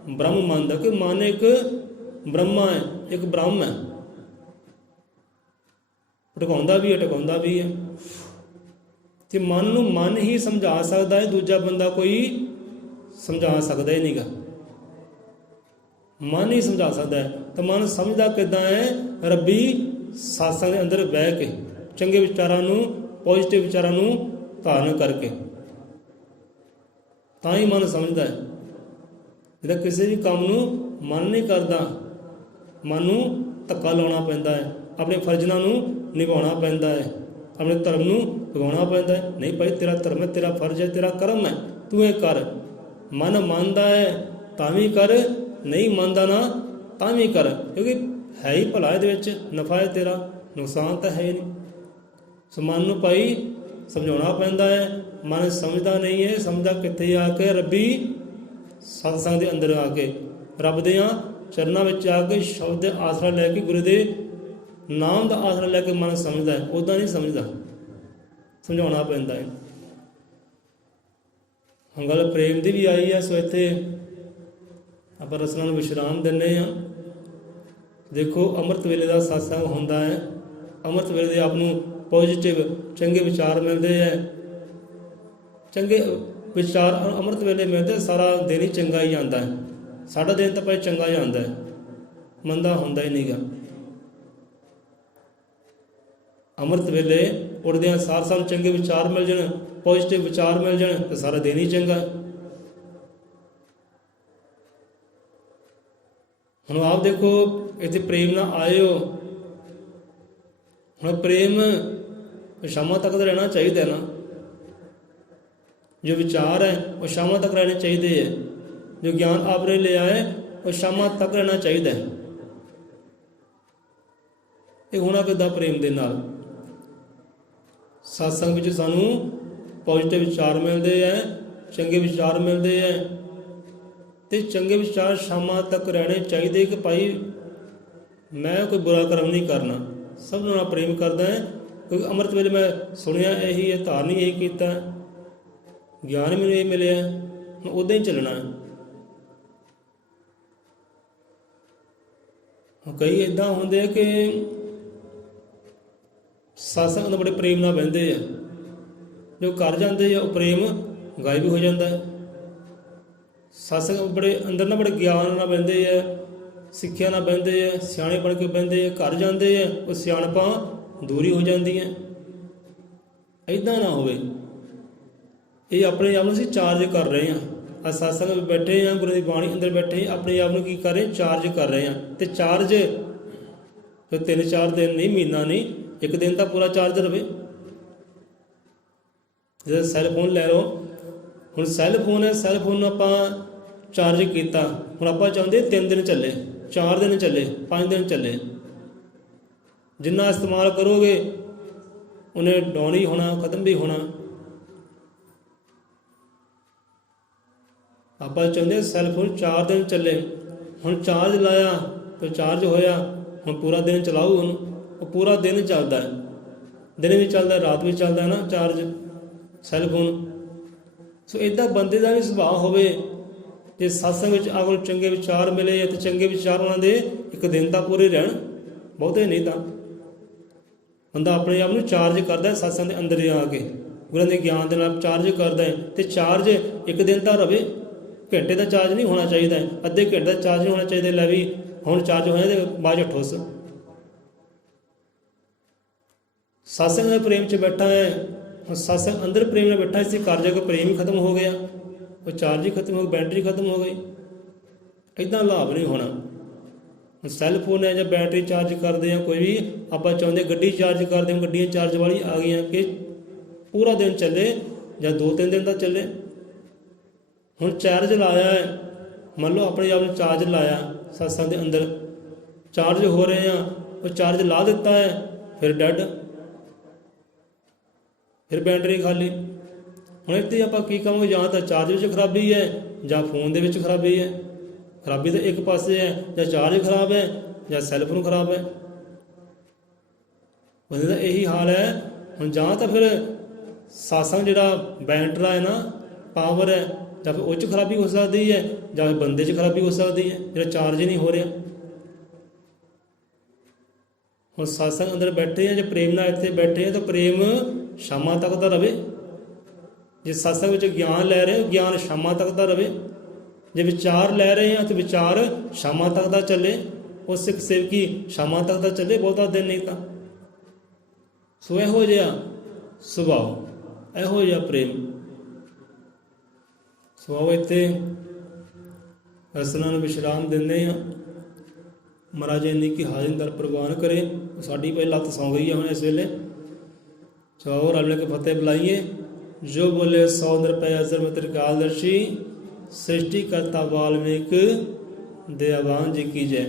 ਬ੍ਰਹਮ ਮੰਨਦਾ। ਕਿ ਮਨ ਇੱਕ ਬ੍ਰਹਮਾ ਹੈ, ਇੱਕ ਬ੍ਰਹਮ ਹੈ, ਟਿਕਾਉਂਦਾ ਵੀ ਹੈ, ਟਿਕਾਉਂਦਾ ਵੀ ਹੈ। ਤੇ ਮਨ ਨੂੰ ਮਨ ਹੀ ਸਮਝਾ ਸਕਦਾ ਹੈ, ਦੂਜਾ ਬੰਦਾ ਕੋਈ ਸਮਝਾ ਸਕਦਾ ਹੀ ਨਹੀਂਗਾ। ਮਨ ਹੀ ਸਮਝਾ ਸਕਦਾ ਹੈ। ਤਾਂ ਮਨ ਸਮਝਦਾ ਕਿੱਦਾਂ ਹੈ? ਰੱਬੀ ਸਾਸਾਂ ਦੇ ਅੰਦਰ ਬਹਿ ਕੇ, ਚੰਗੇ ਵਿਚਾਰਾਂ ਨੂੰ, ਪੋਜ਼ਿਟਿਵ ਵਿਚਾਰਾਂ ਨੂੰ ਧਾਰਨ ਕਰਕੇ, ਤਾਂ ਹੀ ਮਨ ਸਮਝਦਾ ਹੈ। ਜਿਹੜਾ ਕਿਸੇ ਵੀ ਕੰਮ ਨੂੰ ਮਨ ਨਹੀਂ ਕਰਦਾ, ਮਨ ਨੂੰ ਧੱਕਾ ਲਾਉਣਾ ਪੈਂਦਾ ਹੈ, ਆਪਣੇ ਫਰਜ਼ਾਂ ਨੂੰ ਨਿਭਾਉਣਾ ਪੈਂਦਾ ਹੈ, ਆਪਣੇ ਧਰਮ ਨੂੰ ਲਗਾਉਣਾ ਪੈਂਦਾ ਹੈ। ਨਹੀਂ ਭਾਈ ਤੇਰਾ ਧਰਮ ਹੈ, ਤੇਰਾ ਫਰਜ਼ ਹੈ, ਤੇਰਾ ਕਰਮ ਹੈ, ਤੂੰ ਇਹ ਕਰ। ਮਨ ਮੰਨਦਾ ਹੈ ਤਾਂ ਵੀ ਕਰ, ਨਹੀਂ ਮੰਨਦਾ ਨਾ ਤਾਂ ਵੀ ਕਰ, ਕਿਉਂਕਿ ਹੈ ਹੀ ਭਲਾ, ਇਹਦੇ ਵਿੱਚ ਨਫਾ ਹੈ ਤੇਰਾ, ਨੁਕਸਾਨ ਤਾਂ ਹੈ ਹੀ ਨਹੀਂ। ਸੋ ਮਨ ਨੂੰ ਭਾਈ ਸਮਝਾਉਣਾ ਪੈਂਦਾ ਹੈ। ਮਨ ਸਮਝਦਾ ਨਹੀਂ ਹੈ, ਸਮਝਦਾ ਕਿੱਥੇ ਆ ਕੇ? ਰੱਬੀ ਸਤਸੰਗ ਦੇ ਅੰਦਰ ਆ ਕੇ, ਰੱਬ ਦੇ ਚਰਨਾਂ ਵਿੱਚ ਆ ਕੇ, ਸ਼ਬਦ ਦੇ ਆਸਰਾ ਲੈ ਕੇ, ਗੁਰੂ ਦੇ ਨਾਮ ਦਾ ਆਸਰਾ ਲੈ ਕੇ ਮਨ ਸਮਝਦਾ ਹੈ। ਉੱਦਾਂ ਨਹੀਂ ਸਮਝਦਾ, ਸਮਝਾਉਣਾ ਪੈਂਦਾ ਹੈ। ਹੁਣ ਗੱਲ ਪ੍ਰੇਮ ਦੀ ਵੀ ਆਈ ਹੈ। ਸੋ ਇੱਥੇ ਆਪਾਂ ਰਸਨਾ ਨੂੰ ਵਿਸ਼ਰਾਮ ਦਿੰਦੇ ਹਾਂ। ਦੇਖੋ ਅੰਮ੍ਰਿਤ ਵੇਲੇ ਦਾ ਸਤਸੰਗ ਹੁੰਦਾ ਹੈ। ਅੰਮ੍ਰਿਤ ਵੇਲੇ ਦੇ ਆਪ ਨੂੰ ਪੋਜ਼ਿਟਿਵ ਚੰਗੇ ਵਿਚਾਰ ਮਿਲਦੇ ਹੈ। ਚੰਗੇ ਵਿਚਾਰ ਅੰਮ੍ਰਿਤ ਵੇਲੇ ਮਿਲਦੇ, ਸਾਰਾ ਦਿਨ ਹੀ ਚੰਗਾ ਹੀ ਜਾਂਦਾ ਹੈ। ਸਾਡਾ ਦਿਨ ਤਾਂ ਭਾਈ ਚੰਗਾ ਹੀ ਆਉਂਦਾ ਹੈ, ਮੰਦਾ ਹੁੰਦਾ ਹੀ ਨਹੀਂਗਾ। ਅੰਮ੍ਰਿਤ ਵੇਲੇ ਉੱਠਦਿਆਂ ਸਾਰ ਸਾਨੂੰ ਚੰਗੇ ਵਿਚਾਰ ਮਿਲ ਜਾਣ, ਪੋਜ਼ਿਟਿਵ ਵਿਚਾਰ ਮਿਲ ਜਾਣ, ਤਾਂ ਸਾਰਾ ਦਿਨ ਹੀ ਚੰਗਾ। ਹੁਣ ਆਪ ਦੇਖੋ, ਇੱਥੇ ਪ੍ਰੇਮ ਨਾਲ ਆਏ ਹੋ। ਹੁਣ ਪ੍ਰੇਮ ਸ਼ਾਮਾਂ ਤੱਕ ਤਾਂ ਰਹਿਣਾ ਚਾਹੀਦਾ ਨਾ। ਜੋ ਵਿਚਾਰ ਹੈ ਉਹ ਸ਼ਾਮਾਂ ਤੱਕ ਰਹਿਣੇ ਚਾਹੀਦੇ ਹੈ। ਜੋ ਗਿਆਨ ਆਪਰੇ ਲਿਆ ਹੈ ਉਹ ਸ਼ਾਮਾਂ ਤੱਕ ਰਹਿਣਾ ਚਾਹੀਦਾ ਹੈ। ਇਹ ਹੋਣਾ ਕਿੱਦਾਂ? ਪ੍ਰੇਮ ਦੇ ਨਾਲ। ਸਤਸੰਗ ਵਿੱਚ ਸਾਨੂੰ ਪੋਜ਼ਿਟਿਵ ਵਿਚਾਰ ਮਿਲਦੇ ਹੈ, ਚੰਗੇ ਵਿਚਾਰ ਮਿਲਦੇ ਹੈ, ਤੇ ਚੰਗੇ ਵਿਚਾਰ ਸ਼ਾਮਾਂ ਤੱਕ ਰਹਿਣੇ ਚਾਹੀਦੇ ਕਿ ਭਾਈ ਮੈਂ ਕੋਈ ਬੁਰਾ ਕਰਮ ਨਹੀਂ ਕਰਨਾ, ਸਭ ਨਾਲ ਪ੍ਰੇਮ ਕਰਦਾ ਹੈ। ਕਿਉਂਕਿ ਅੰਮ੍ਰਿਤ ਵੇਲੇ ਮੈਂ ਸੁਣਿਆ ਇਹੀ ਹੈ, ਧਾਰਨੀ ਇਹੀ ਕੀਤਾ, ਗਿਆਨ ਮੈਨੂੰ ਇਹ ਮਿਲਿਆ, ਹੁਣ ਉੱਦਾਂ ਹੀ ਚੱਲਣਾ ਹੈ। ਕਈ ਇੱਦਾਂ ਹੁੰਦੇ ਆ ਕਿ ਸਤਸੰਗ ਨਾਲ ਬੜੇ ਪ੍ਰੇਮ ਨਾਲ ਬਹਿੰਦੇ ਆ, ਜੋ ਕਰ ਜਾਂਦੇ ਆ ਉਹ ਪ੍ਰੇਮ ਗਾਇਬ ਹੋ ਜਾਂਦਾ ਹੈ। ਸਤਸੰਗ ਬੜੇ ਅੰਦਰ ਨਾਲ ਬੜੇ ਗਿਆਨ ਨਾਲ ਬਹਿੰਦੇ ਆ, ਸਿੱਖਿਆ ਨਾਲ ਬਹਿੰਦੇ ਆ, ਸਿਆਣੇ ਬਣ ਕੇ ਬਹਿੰਦੇ ਆ, ਘਰ ਜਾਂਦੇ ਆ ਉਹ ਸਿਆਣਪਾਂ ਦੂਰੀ ਹੋ ਜਾਂਦੀਆਂ। ਇੱਦਾਂ ਨਾ ਹੋਵੇ। ਇਹ ਆਪਣੇ ਆਪ ਨੂੰ ਅਸੀਂ ਚਾਰਜ ਕਰ ਰਹੇ ਹਾਂ। ਅੱਜ ਸਤਸੰਗ ਵਿੱਚ ਬੈਠੇ ਹਾਂ, ਗੁਰੂ ਦੀ ਬਾਣੀ ਅੰਦਰ ਬੈਠੇ, ਆਪਣੇ ਆਪ ਨੂੰ ਕੀ ਕਰ ਰਹੇ? ਚਾਰਜ ਕਰ ਰਹੇ ਹਾਂ। ਤੇ ਚਾਰਜ ਫਿਰ 3-4 ਦਿਨ ਨਹੀਂ, ਮਹੀਨਾ ਨਹੀਂ, ਇੱਕ ਦਿਨ ਤਾਂ ਪੂਰਾ ਚਾਰਜ ਰਵੇ। ਜਿਵੇਂ ਸੈੱਲ ਫੋਨ ਲੈ ਲਓ, ਹੁਣ ਸੈੱਲ ਫੋਨ ਹੈ, ਸੈੱਲ ਫੋਨ ਨੂੰ ਆਪਾਂ ਚਾਰਜ ਕੀਤਾ, ਹੁਣ ਆਪਾਂ ਚਾਹੁੰਦੇ 3 ਦਿਨ ਚੱਲੇ, 4 ਦਿਨ ਚੱਲੇ, 5 ਦਿਨ ਚੱਲੇ। ਜਿੰਨਾ ਇਸਤੇਮਾਲ ਕਰੋਗੇ ਉਹਨੇ ਡਾਊਨ ਹੀ ਹੋਣਾ, ਖਤਮ ਵੀ ਹੋਣਾ। ਆਪਾਂ ਚਾਹੁੰਦੇ ਸੈੱਲ ਫੋਨ 4 ਦਿਨ ਚੱਲੇ, ਹੁਣ ਚਾਰਜ ਲਾਇਆ ਤੇ ਚਾਰਜ ਹੋਇਆ, ਹੁਣ ਪੂਰਾ ਦਿਨ ਚਲਾਓ ਉਹਨੂੰ। ਉਹ ਪੂਰਾ ਦਿਨ ਚੱਲਦਾ ਹੈ, ਦਿਨ ਵੀ ਚੱਲਦਾ, ਰਾਤ ਵੀ ਚੱਲਦਾ ਨਾ ਚਾਰਜ ਸੈੱਲ ਫੋਨ। ਸੋ ਇੱਦਾਂ ਬੰਦੇ ਦਾ ਵੀ ਸੁਭਾਅ ਹੋਵੇ, ਜੇ ਸਤਸੰਗ ਵਿੱਚ ਅਗਲ ਚੰਗੇ ਵਿਚਾਰ ਮਿਲੇ ਤੇ ਚੰਗੇ ਵਿਚਾਰ ਉਹਨਾਂ ਦੇ ਇੱਕ ਦਿਨ ਤਾਂ ਪੂਰੇ ਰਹਿਣ, ਬਹੁਤੇ ਨਹੀਂ ਤਾਂ। ਬੰਦਾ ਆਪਣੇ ਆਪ ਨੂੰ ਚਾਰਜ ਕਰਦਾ ਸਤਸੰਗ ਦੇ ਅੰਦਰ ਆ ਕੇ, ਗੁਰਾਂ ਦੇ ਗਿਆਨ ਦੇ ਨਾਲ ਚਾਰਜ ਕਰਦਾ ਹੈ, ਤੇ ਚਾਰਜ ਇੱਕ ਦਿਨ ਤਾਂ ਰਵੇ, ਘੰਟੇ ਦਾ ਚਾਰਜ ਨਹੀਂ ਹੋਣਾ ਚਾਹੀਦਾ, ਅੱਧੇ ਘੰਟੇ ਦਾ ਚਾਰਜ ਨਹੀਂ ਹੋਣਾ ਚਾਹੀਦਾ। ਲੈ ਵੀ ਹੁਣ ਚਾਰਜ ਹੋਇਆ ਤੇ ਬਾਅਦ 'ਚ ਠੁੱਸ। ਸਤਸੰਗ ਦੇ ਪ੍ਰੇਮ 'ਚ ਬੈਠਾ ਹੈ, ਹੁਣ ਸਤਸੰਗ ਅੰਦਰ ਪ੍ਰੇਮ ਨਾਲ ਬੈਠਾ, ਇਸੇ ਘਰ ਜਾ ਕੇ ਪ੍ਰੇਮ ਹੀ ਖਤਮ ਹੋ ਗਿਆ, ਉਹ ਚਾਰਜ ਹੀ ਖਤਮ ਹੋ ਗਈ, ਬੈਟਰੀ ਖਤਮ ਹੋ ਗਈ। ਇੱਦਾਂ ਲਾਭ ਨਹੀਂ ਹੋਣਾ। ਹੁਣ ਸੈੱਲ ਫੋਨ ਹੈ ਜਾਂ ਬੈਟਰੀ ਚਾਰਜ ਕਰਦੇ ਆ, ਕੋਈ ਵੀ ਆਪਾਂ ਚਾਹੁੰਦੇ ਗੱਡੀ ਚਾਰਜ ਕਰਦੇ ਹਾਂ, ਗੱਡੀਆਂ ਚਾਰਜ ਵਾਲੀ ਆ ਗਈਆਂ ਕਿ ਪੂਰਾ ਦਿਨ ਚੱਲੇ ਜਾਂ 2-3 ਦਿਨ ਦਾ ਚੱਲੇ। ਹੁਣ ਚਾਰਜ ਲਾਇਆ ਹੈ, ਮੰਨ ਲਓ ਆਪਣੇ ਆਪ ਨੂੰ ਚਾਰਜ ਲਾਇਆ, ਸਤਸੰਗ ਦੇ ਅੰਦਰ ਚਾਰਜ ਹੋ ਰਹੇ ਆ, ਉਹ ਚਾਰਜ ਲਾ ਦਿੱਤਾ ਹੈ, ਫਿਰ ਡੈਡ, ਫਿਰ ਬੈਟਰੀ ਖਾਲੀ। ਹੁਣ ਇੱਥੇ ਆਪਾਂ ਕੀ ਕਹਾਂਗੇ, ਜਾਂ ਤਾਂ ਚਾਰਜ ਵਿੱਚ ਖਰਾਬੀ ਹੈ ਜਾਂ ਫੋਨ ਦੇ ਵਿੱਚ ਖਰਾਬੀ ਹੈ। ਖਰਾਬੀ ਤਾਂ ਇੱਕ ਪਾਸੇ ਹੈ, ਜਾਂ ਚਾਰਜ ਖਰਾਬ ਹੈ ਜਾਂ ਸੈੱਲਫੋਨ ਖਰਾਬ ਹੈ। ਬੰਦੇ ਦਾ ਇਹੀ ਹਾਲ ਹੈ। ਹੁਣ ਜਾਂ ਤਾਂ ਫਿਰ ਸਤਸੰਗ ਜਿਹੜਾ ਬੈਟਰਾ ਹੈ ਨਾ, ਪਾਵਰ ਹੈ, ਜਾਂ ਫਿਰ ਉਹ 'ਚ ਖਰਾਬੀ ਹੋ ਸਕਦੀ ਹੈ, ਜਾਂ ਫਿਰ ਬੰਦੇ 'ਚ ਖਰਾਬੀ ਹੋ ਸਕਦੀ ਹੈ, ਜਿਹੜਾ ਚਾਰਜ ਹੀ ਨਹੀਂ ਹੋ ਰਿਹਾ। ਹੁਣ ਸਤਸੰਗ ਅੰਦਰ ਬੈਠੇ ਆ, ਜੇ ਪ੍ਰੇਮ ਨਾਲ ਇੱਥੇ ਬੈਠੇ ਆ ਤਾਂ ਪ੍ਰੇਮ ਸ਼ਾਮਾਂ ਤੱਕ ਦਾ ਰਵੇ। ਜੇ ਸਤਸੰਗ ਵਿੱਚ ਗਿਆਨ ਲੈ ਰਹੇ ਹੋ, ਗਿਆਨ ਸ਼ਾਮਾਂ ਤੱਕ ਦਾ ਰਵੇ। ਜੇ ਵਿਚਾਰ ਲੈ ਰਹੇ ਹਾਂ ਤਾਂ ਵਿਚਾਰ ਸ਼ਾਮਾਂ ਤੱਕ ਦਾ ਚੱਲੇ, ਉਹ ਸਿੱਖ ਸੇਵਕੀ ਸ਼ਾਮਾਂ ਤੱਕ ਦਾ ਚੱਲੇ, ਬਹੁਤਾ ਦਿਨ ਨਹੀਂ ਤਾਂ। ਸੋ ਇਹੋ ਜਿਹਾ ਸੁਭਾਅ, ਇਹੋ ਜਿਹਾ ਪ੍ਰੇਮ। ਸੋ ਆਓ ਇੱਥੇ ਰਸਨਾ ਨੂੰ ਵਿਸ਼ਰਾਮ ਦਿੰਦੇ ਹਾਂ। ਮਹਾਰਾਜ ਇੰਨੀ ਕੀ ਹਾਜ਼ਰ ਪ੍ਰਵਾਨ ਕਰੇ। ਸਾਡੀ ਪਹਿਲੀ ਲੱਤ ਸੌਂ ਗਈ ਹੈ ਹੁਣ ਇਸ ਵੇਲੇ। ਸੋ ਰਲ ਮਿਲ ਕੇ ਫਤਿਹ ਬੁਲਾਈਏ। ਜੋ ਬੋਲੇ 100 ਰੁਪਏ ਅਜ਼ਰ ਮੈਂ ਤ੍ਰਿਕਾਲਦਰਸ਼ੀ, ਸ੍ਰਿਸ਼ਟੀ ਕਰਤਾ ਵਾਲਮੀਕ ਦਇਆਵਾਨ ਜੀ ਕੀ ਜੈ।